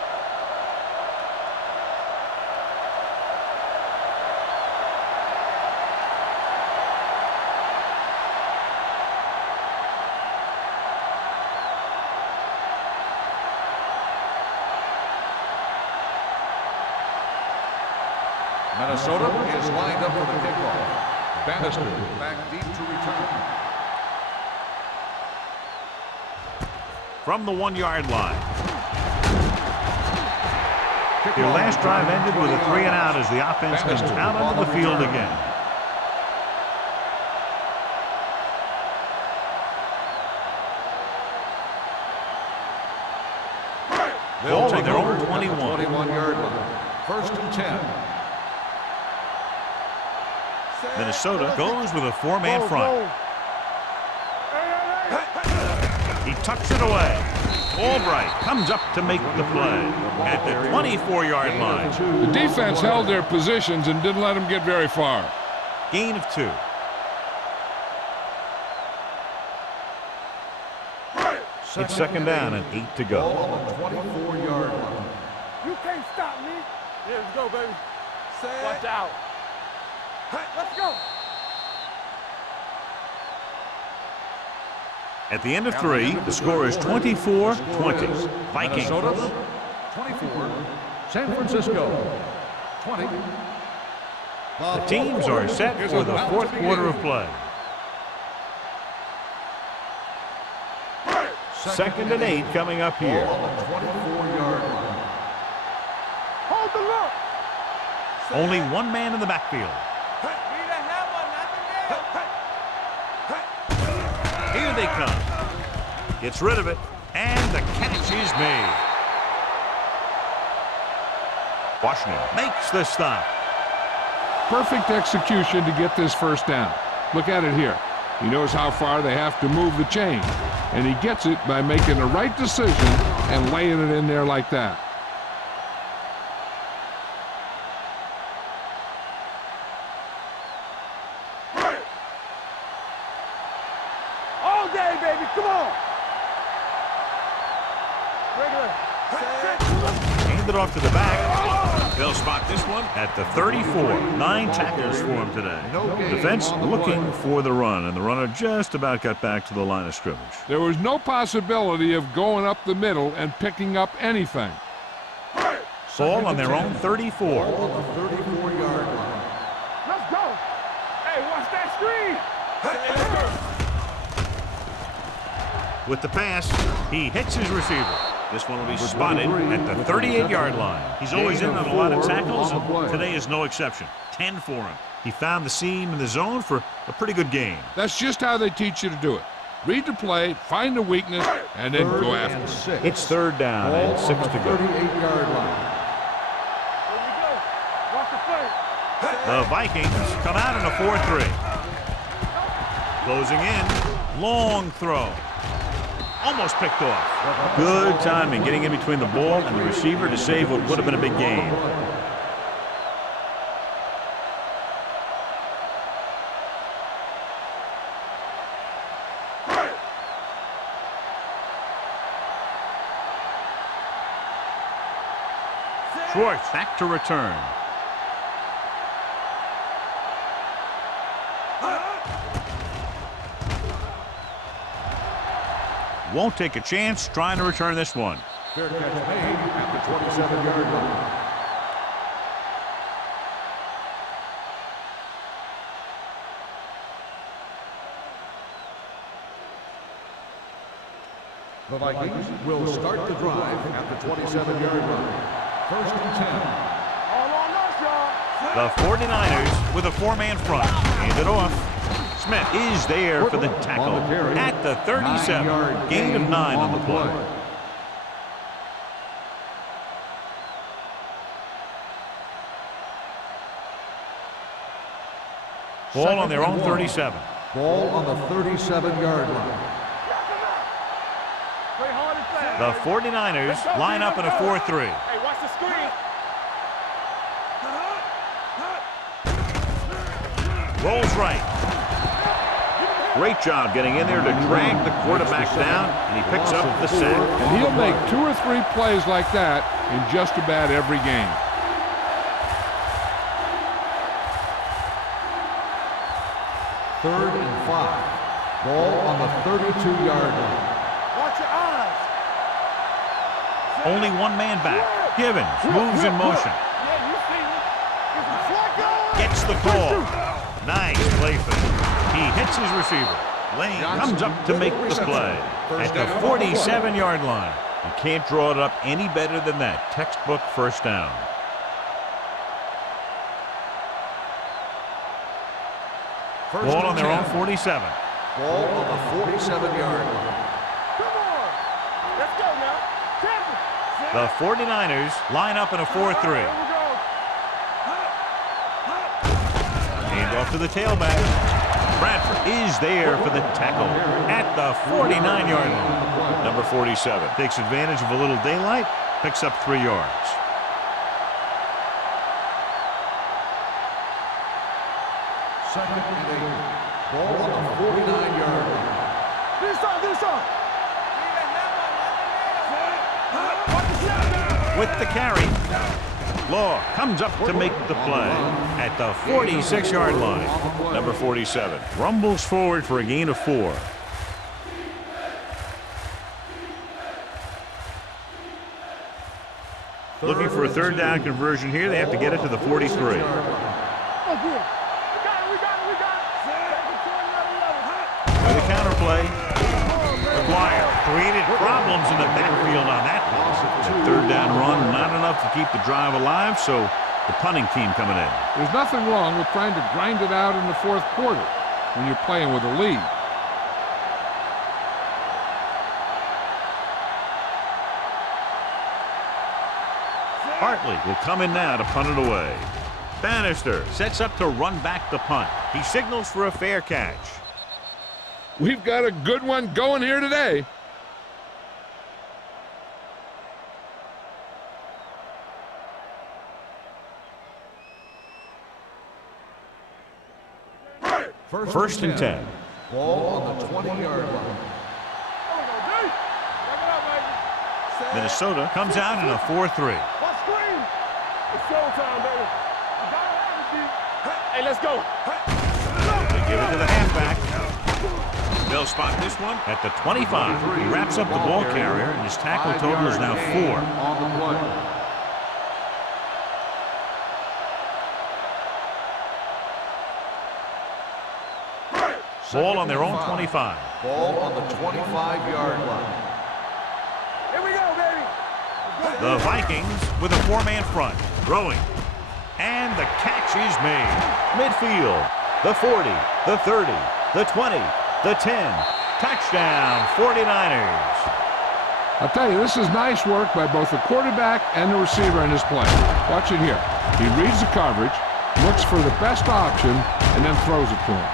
Minnesota is lined up for the kickoff. Bannister back deep to return. From the 1-yard line. Their last drive ended with a 3-and-out as the offense comes out onto the field again. They'll take their over own 21. 21-yard line. 1st and 10. Minnesota goes with a 4-man front. He tucks it away. Albright comes up to make the play at the 24-yard line. The defense held their positions and didn't let them get very far. Gain of 2. It's 2nd down and 8 to go. Ball on the 24-yard line. You can't stop me. Yeah, let's go, baby. Watch out. Let's go. At the end of 3, the score is 24-20. Vikings. Minnesota 24. San Francisco 20. The teams are set for the 4th quarter of play. 2nd and 8 coming up here. Ball on the 24-yard line. Hold the look. Only one man in the backfield. Here they come. Gets rid of it, and the catch is made. Washington makes the stop. Perfect execution to get this 1st down. Look at it here. He knows how far they have to move the chain, and he gets it by making the right decision and laying it in there like that. day, baby. Come on. Regular. Hand it off to the back. They'll spot this one at the 34. 9 tackles for him today. Defense looking for the run, and the runner just about got back to the line of scrimmage. There was no possibility of going up the middle and picking up anything. Ball on their own 34. Ball on the 34-yard line. Let's go. Hey, watch that screen. With the pass, he hits his receiver. This one will be spotted at the 38-yard line. He's always in on a lot of tackles, and today is no exception. 10 for him. He found the seam in the zone for a pretty good gain. That's just how they teach you to do it. Read the play, find the weakness, and then go after it. It's third down and 6 to go. 38-yard line. Here we go. Watch the play. The Vikings come out in a 4-3. Closing in, long throw. Almost picked off. Good timing, getting in between the ball and the receiver to save what would have been a big gain. Schwartz back to return. Won't take a chance trying to return this one. Fair catch made at the 27-yard line. The Vikings will start the drive at the 27-yard line. First and 10. All on us, y'all. The 49ers with a 4-man front. Hand it off. Smith is there for the tackle at the 37. Gain of 9 on the play. Ball on their own 37. Ball on the 37-yard line. Play hard and fast. The 49ers line up in a 4-3. Hey, watch the screen. Rolls right. Great job getting in there to drag the quarterback down, and he picks up the sack. And he'll make 2 or 3 plays like that in just about every game. Third and 5. Ball on the 32-yard line. Watch your eyes. Only one man back. Givens moves in motion. Yeah, you see me. It's a Flacco. Gets the call. Nice play fake. He hits his receiver. Lane comes up to make the play at the 47-yard line. You can't draw it up any better than that. Textbook first down. Ball on their own 47. Ball on the 47-yard line. Come on. Let's go now. Champion. The 49ers line up in a 4-3. Here we go. Hand off to the tailback. Bradford is there for the tackle at the 49-yard line. Number 47 takes advantage of a little daylight, picks up 3 yards. Second and 8. Ball on the 49-yard line. This on. With the carry, Law comes up to make the play at the 46-yard line. Number 47 rumbles forward for a gain of 4. Looking for a third down conversion here. They have to get it to the 43. Oh, good. We got it. With a counter play, McGuire created problems in the backfield on that pass. Third down run, not enough to keep the drive alive, so the punting team coming in. There's nothing wrong with trying to grind it out in the 4th quarter when you're playing with a lead. Hartley will come in now to punt it away. Bannister sets up to run back the punt. He signals for a fair catch. We've got a good one going here today. First and 10. Ball on the 20-yard line. There we go, D. Back it up, baby. Minnesota comes out in a 4-3. What screen? It's showtime, baby. You gotta have it, D. Hey, let's go. They give it to the halfback. They'll spot this one at the 25. He wraps up the ball carrier, and his tackle total is now 4. On the play. Ball on their own 25. Ball on the 25-yard line. Here we go, baby. The Vikings with a 4-man front. Throwing. And the catch is made. Midfield. The 40. The 30. The 20. The 10. Touchdown, 49ers. I'll tell you, this is nice work by both the quarterback and the receiver in his play. Watch it here. He reads the coverage, looks for the best option, and then throws it to him.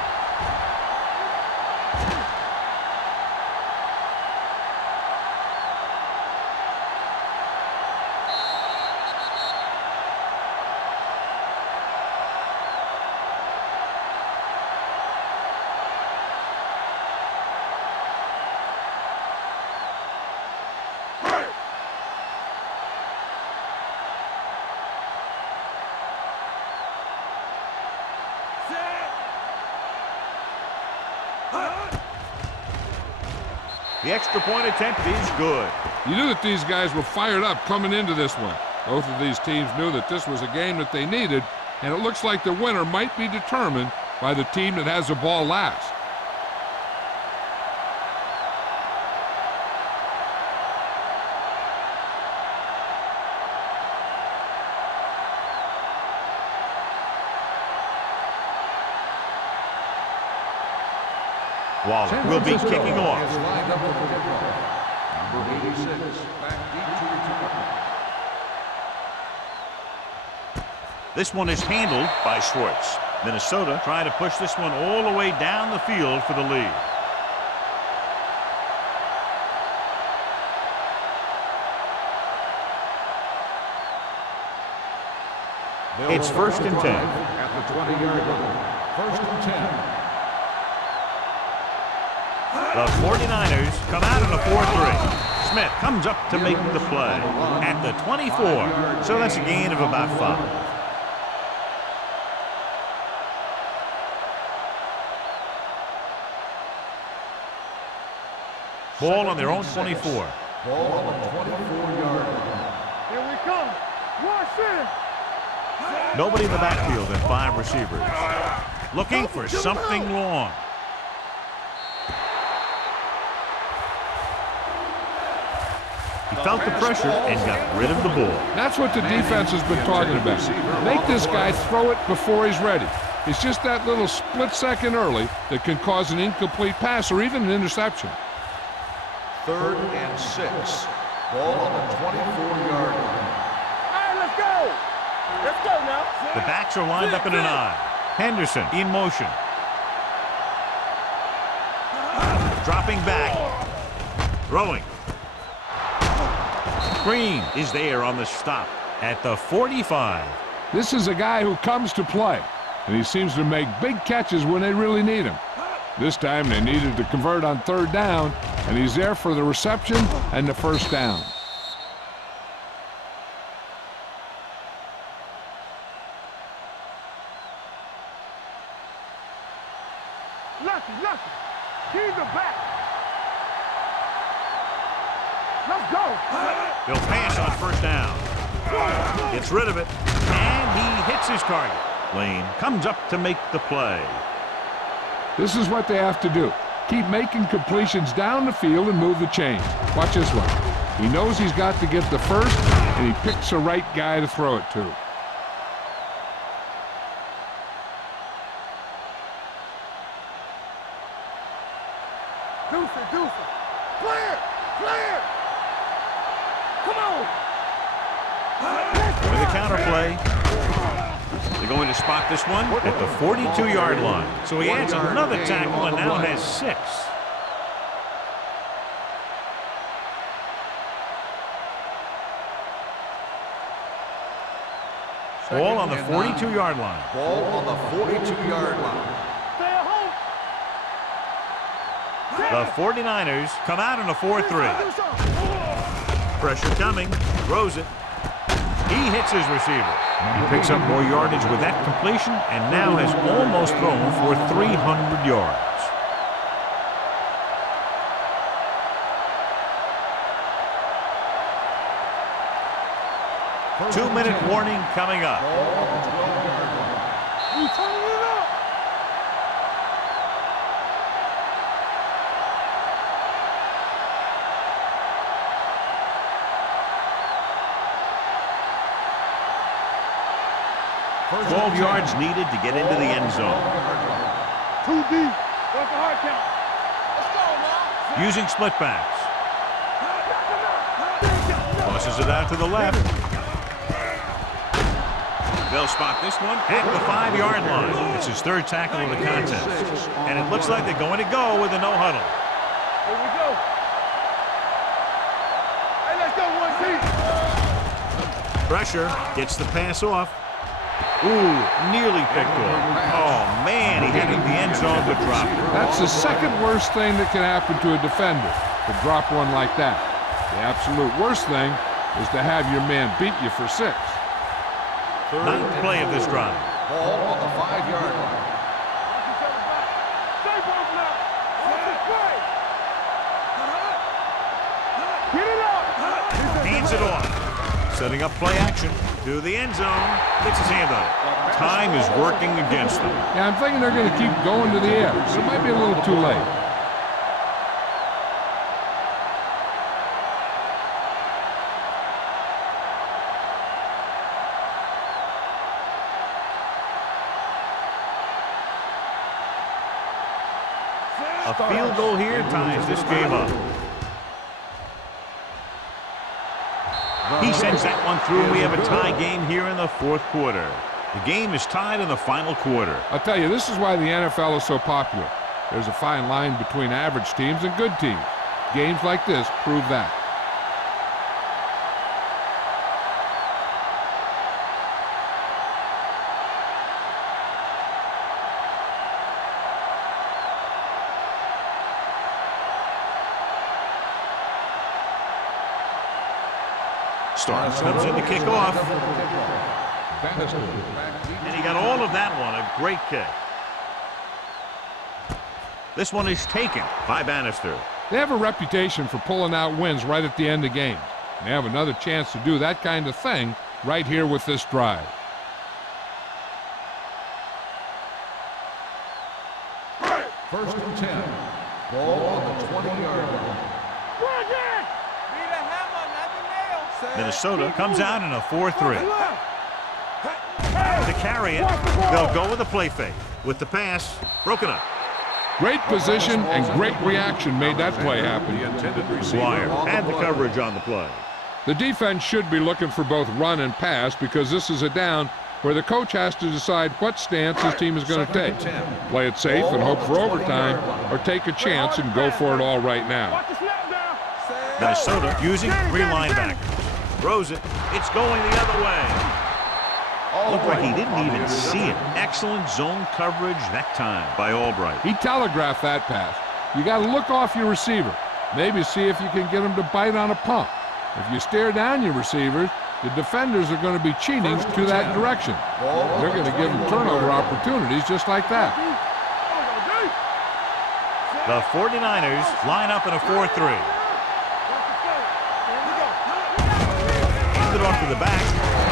The extra point attempt is good. You knew that these guys were fired up coming into this one. Both of these teams knew that this was a game that they needed, and it looks like the winner might be determined by the team that has the ball last. Waller will be kicking Is off. lined up for the kickoff. Number 86, back deep to return. This one is handled by Schwartz. Minnesota trying to push this one all the way down the field for the lead. It's 1st and 10. At the 20-yard line. 1st and 10. The 49ers come out in a 4-3. Smith comes up to make the play at the 24. So that's a gain of about 5. Ball on their own 24. Ball on the 24-yard line. Here we come. Rush in. Nobody in the backfield and 5 receivers. Looking for something long. He felt the pressure and got rid of the ball. That's what the defense has been talking about. Make this guy throw it before he's ready. It's just that little split second early that can cause an incomplete pass or even an interception. 3rd and 6. Ball on the 24-yard line. All right, let's go. Let's go now. The backs are lined up in an I. Henderson in motion. Dropping back. Throwing. Green is there on the stop at the 45. This is a guy who comes to play, and he seems to make big catches when they really need him. This time they needed to convert on 3rd down, and he's there for the reception and the 1st down. Lucky. Keys are back. Let's go. They'll pass on 1st down. Gets rid of it, and he hits his target. Lane comes up to make the play. This is what they have to do. Keep making completions down the field and move the chain. Watch this one. He knows he's got to get the first, and he picks the right guy to throw it to. Deuce. Clear. Come on. With a counter play, they're going to spot this one at the 42-yard line. So he adds another tackle and now has 6. Ball on the 42-yard line. Ball on the 42-yard line. Stay at home. The 49ers come out in a 4-3. Pressure coming. Throws it. He hits his receiver. He picks up more yardage with that completion and now has almost thrown for 300 yards. 2-minute warning coming up. First 12 yards needed to get into the end zone. Too deep. What's the hard count? Let's go now. Using split backs. Tosses it out to the left. They'll spot this one at the 5-yard line. It's his third tackle of the contest. And it looks like they're going to go with a no huddle. Here we go. Hey, let's go, one team. Pressure gets the pass off. Ooh, nearly picked off. Oh, man, he hit in the end zone but dropped it. That's the second worst thing that can happen to a defender, to drop one like that. The absolute worst thing is to have your man beat you for 6. Ninth play of this drive. Ball on the 5-yard line. Stay broken up. Watch the play. Get it up. Hands it off. Setting up play action to the end zone. Gets his hand on it. Time is working against them. Yeah, I'm thinking they're going to keep going to the air, so it might be a little too late. A field goal here ties this game up. He sends that one through, and we have a tie game here in the 4th quarter. The game is tied in the final quarter. I'll tell you, this is why the NFL is so popular. There's a fine line between average teams and good teams. Games like this prove that. Starks comes in to kick off. And he got all of that one, a great kick. This one is taken by Bannister. They have a reputation for pulling out wins right at the end of games. They have another chance to do that kind of thing right here with this drive. First and 10. Ball on the 20-yard line. Minnesota comes out in a 4-3. To carry it, they'll go with a play fake. With the pass, broken up. Great position and great reaction made that play happen. Dwyer had the coverage on the play. The defense should be looking for both run and pass because this is a down where the coach has to decide what stance his team is going to take. Play it safe and hope for overtime, or take a chance and go for it all right now. Minnesota using 3 linebackers. Throws it. It's going the other way. Looked like he didn't even see it. Excellent zone coverage that time by Albright. He telegraphed that pass. You got to look off your receiver. Maybe see if you can get him to bite on a pump. If you stare down your receivers, the defenders are going to be cheating to that direction. They're going to give them turnover opportunities just like that. The 49ers line up in a 4-3. Handed off to the back.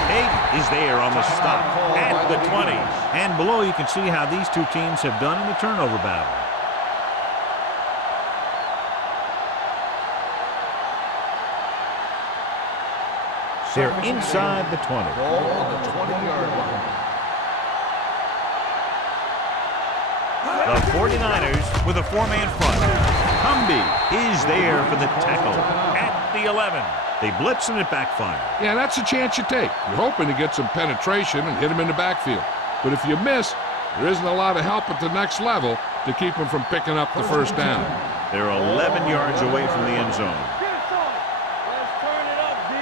Hayden is there on the stop at the 20. And below you can see how these two teams have done in the turnover battle. They're inside the 20. Ball on the 20-yard line. The 49ers with a 4-man front. Cumby is there for the tackle at the 11. They blitz and it backfires. Yeah, that's a chance you take. You're hoping to get some penetration and hit him in the backfield. But if you miss, there isn't a lot of help at the next level to keep him from picking up the first down. They're 11 yards away from the end zone. Let's turn it up, D.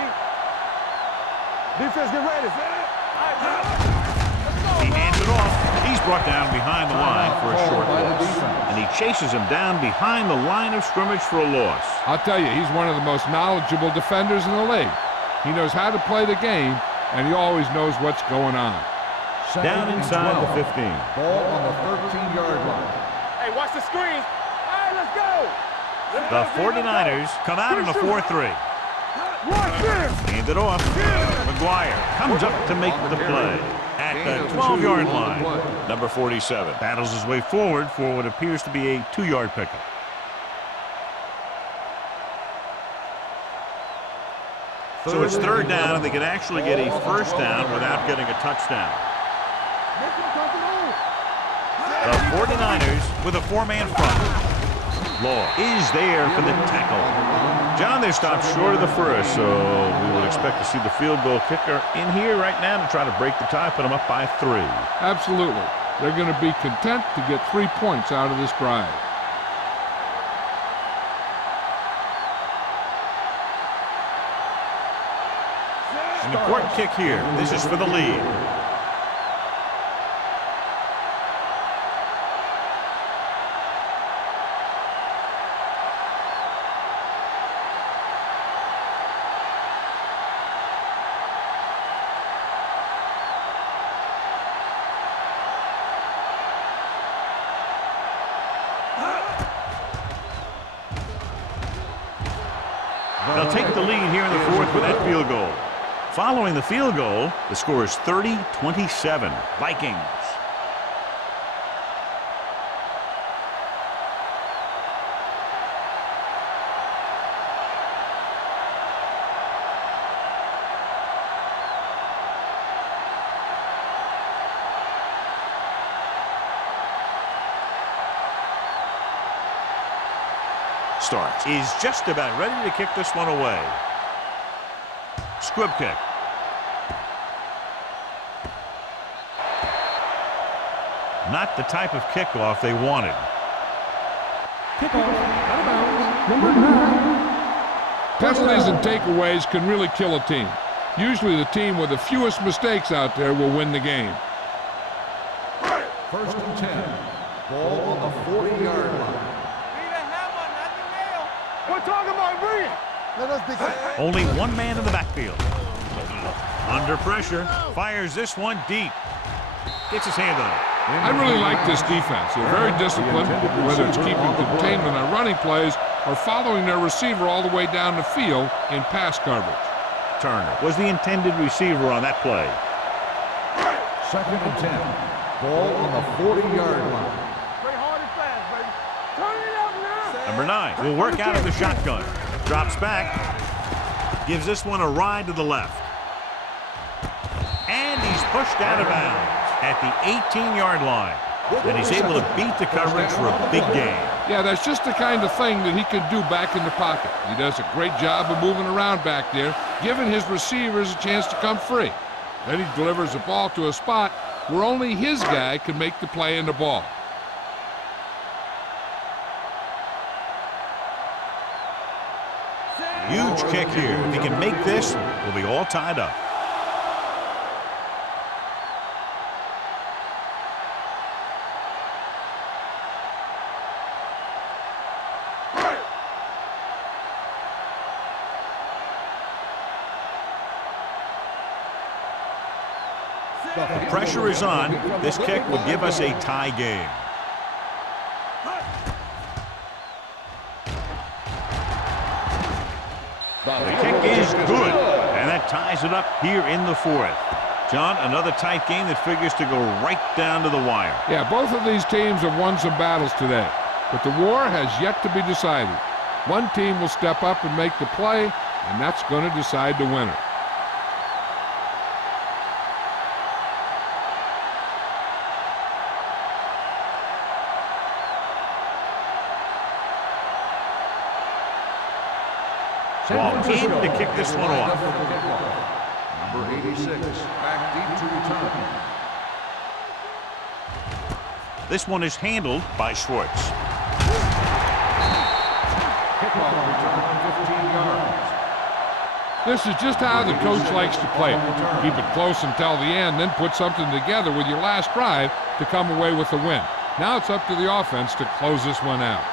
Defense, get ready. He hands it off. He's brought down behind the line for a short loss. And he chases him down behind the line of scrimmage for a loss. I'll tell you, he's one of the most knowledgeable defenders in the league. He knows how to play the game, and he always knows what's going on. Down inside the 15. Ball on the 13-yard line. Hey, watch the screen. All right, let's go. The 49ers come out in a 4-3. Watch this. Hand it off. McGuire comes up to make the play at the 12-yard line. Number 47 battles his way forward for what appears to be a 2-yard pickup. So it's third down, and they can actually get a first down without getting a touchdown. The 49ers with a 4-man front. Law is there for the tackle. John, they're stopped short of the first, so we would expect to see the field goal kicker in here right now to try to break the tie, put them up by 3. Absolutely. They're going to be content to get 3 points out of this drive. An important kick here. This is for the lead. They'll take the lead here in the 4th with that field goal. Following the field goal, the score is 30-27. Vikings. Starks is just about ready to kick this one away. Squib kick. Not the type of kickoff they wanted. Kickoff out of bounds. Number 9. Penalties and takeaways can really kill a team. Usually the team with the fewest mistakes out there will win the game. First and 10. Ball on the 40-yard line. We're talking about Reed. Let us be clear. Only one man in the backfield. Under pressure, fires this one deep. Gets his hand on it. I really like this defense. They're very disciplined, whether it's keeping containment on running plays or following their receiver all the way down the field in pass coverage. Turner was the intended receiver on that play. Second and 10. Ball on the 40-yard line. Play hard and fast, baby. Turn it up now. Number 9 will work out of the shotgun. Drops back. Gives this one a ride to the left. And he's pushed out of bounds at the 18-yard line. And he's able to beat the coverage for a big gain. Yeah, that's just the kind of thing that he can do back in the pocket. He does a great job of moving around back there, giving his receivers a chance to come free. Then he delivers the ball to a spot where only his guy can make the play in the ball. Huge kick here. If he can make this, we'll be all tied up. The pressure is on. This kick would give us a tie game. The kick is good, and that ties it up here in the 4th. John, another tight game that figures to go right down to the wire. Yeah, both of these teams have won some battles today, but the war has yet to be decided. One team will step up and make the play, and that's going to decide the winner. Ball in to kick this one off. Number 86, back deep to return. This one is handled by Schwartz. Kickoff return, 15 yards. This is just how the coach likes to play it. Keep it close until the end, then put something together with your last drive to come away with a win. Now it's up to the offense to close this one out.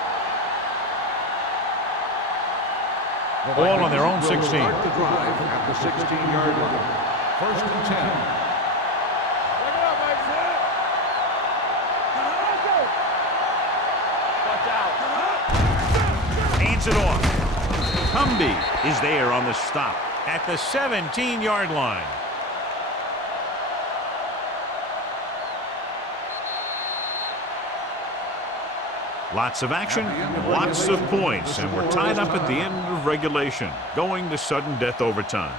Ball on their own Will 16. start the drive at the 16-yard line. First and 10. Check it out, baby. Let's go. Watch out. Hands it off. Humby is there on the stop at the 17-yard line. Lots of action, lots of points, and we're tied up at the end of regulation, going to sudden death overtime.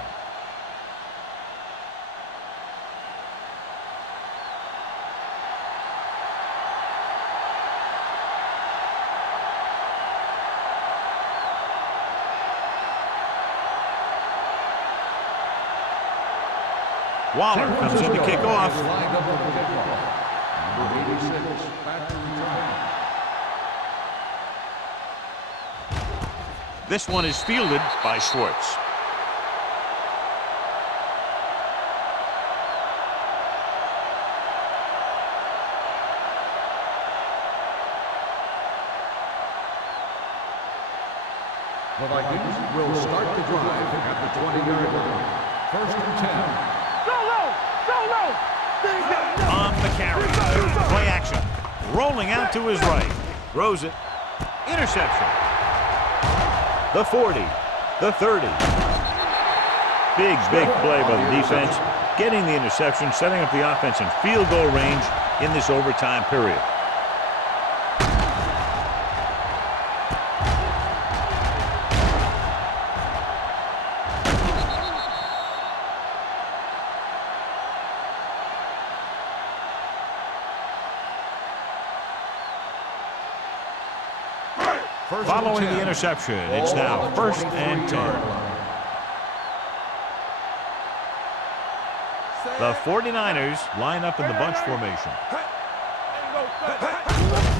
Waller comes in to kick off. Lined up for the kickoff. Number 86, back to return. This one is fielded by Schwartz. The Vikings will start the drive at the 20-yard line. First and 10. On the carry. Play action. Rolling out to his right. Throws it. Interception. The 40. The 30. Big play by the defense. Getting the interception, setting up the offense in field goal range in this overtime period. Following the interception, it's now first and 10. The 49ers line up in the bunch formation.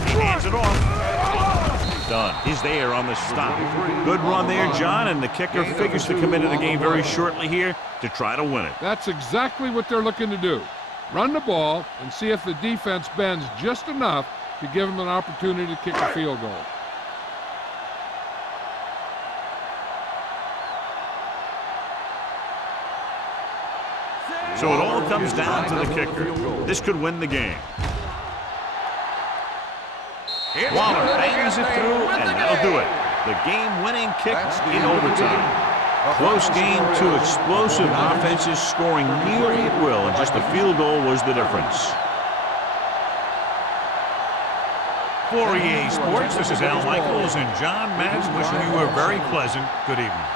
He hands it off. Dunn is there on the stop. Good run there, John, and the kicker figures to come into the game very shortly here to try to win it. That's exactly what they're looking to do. Run the ball and see if the defense bends just enough to give them an opportunity to kick a field goal. So it all comes down to the kicker. This could win the game. Waller bangs it through, and that'll do it. The game-winning kick in overtime. Close game, two explosive offenses scoring nearly at will, and just a field goal was the difference. For EA Sports, this is Al Michaels and John Madden wishing you a very pleasant good evening.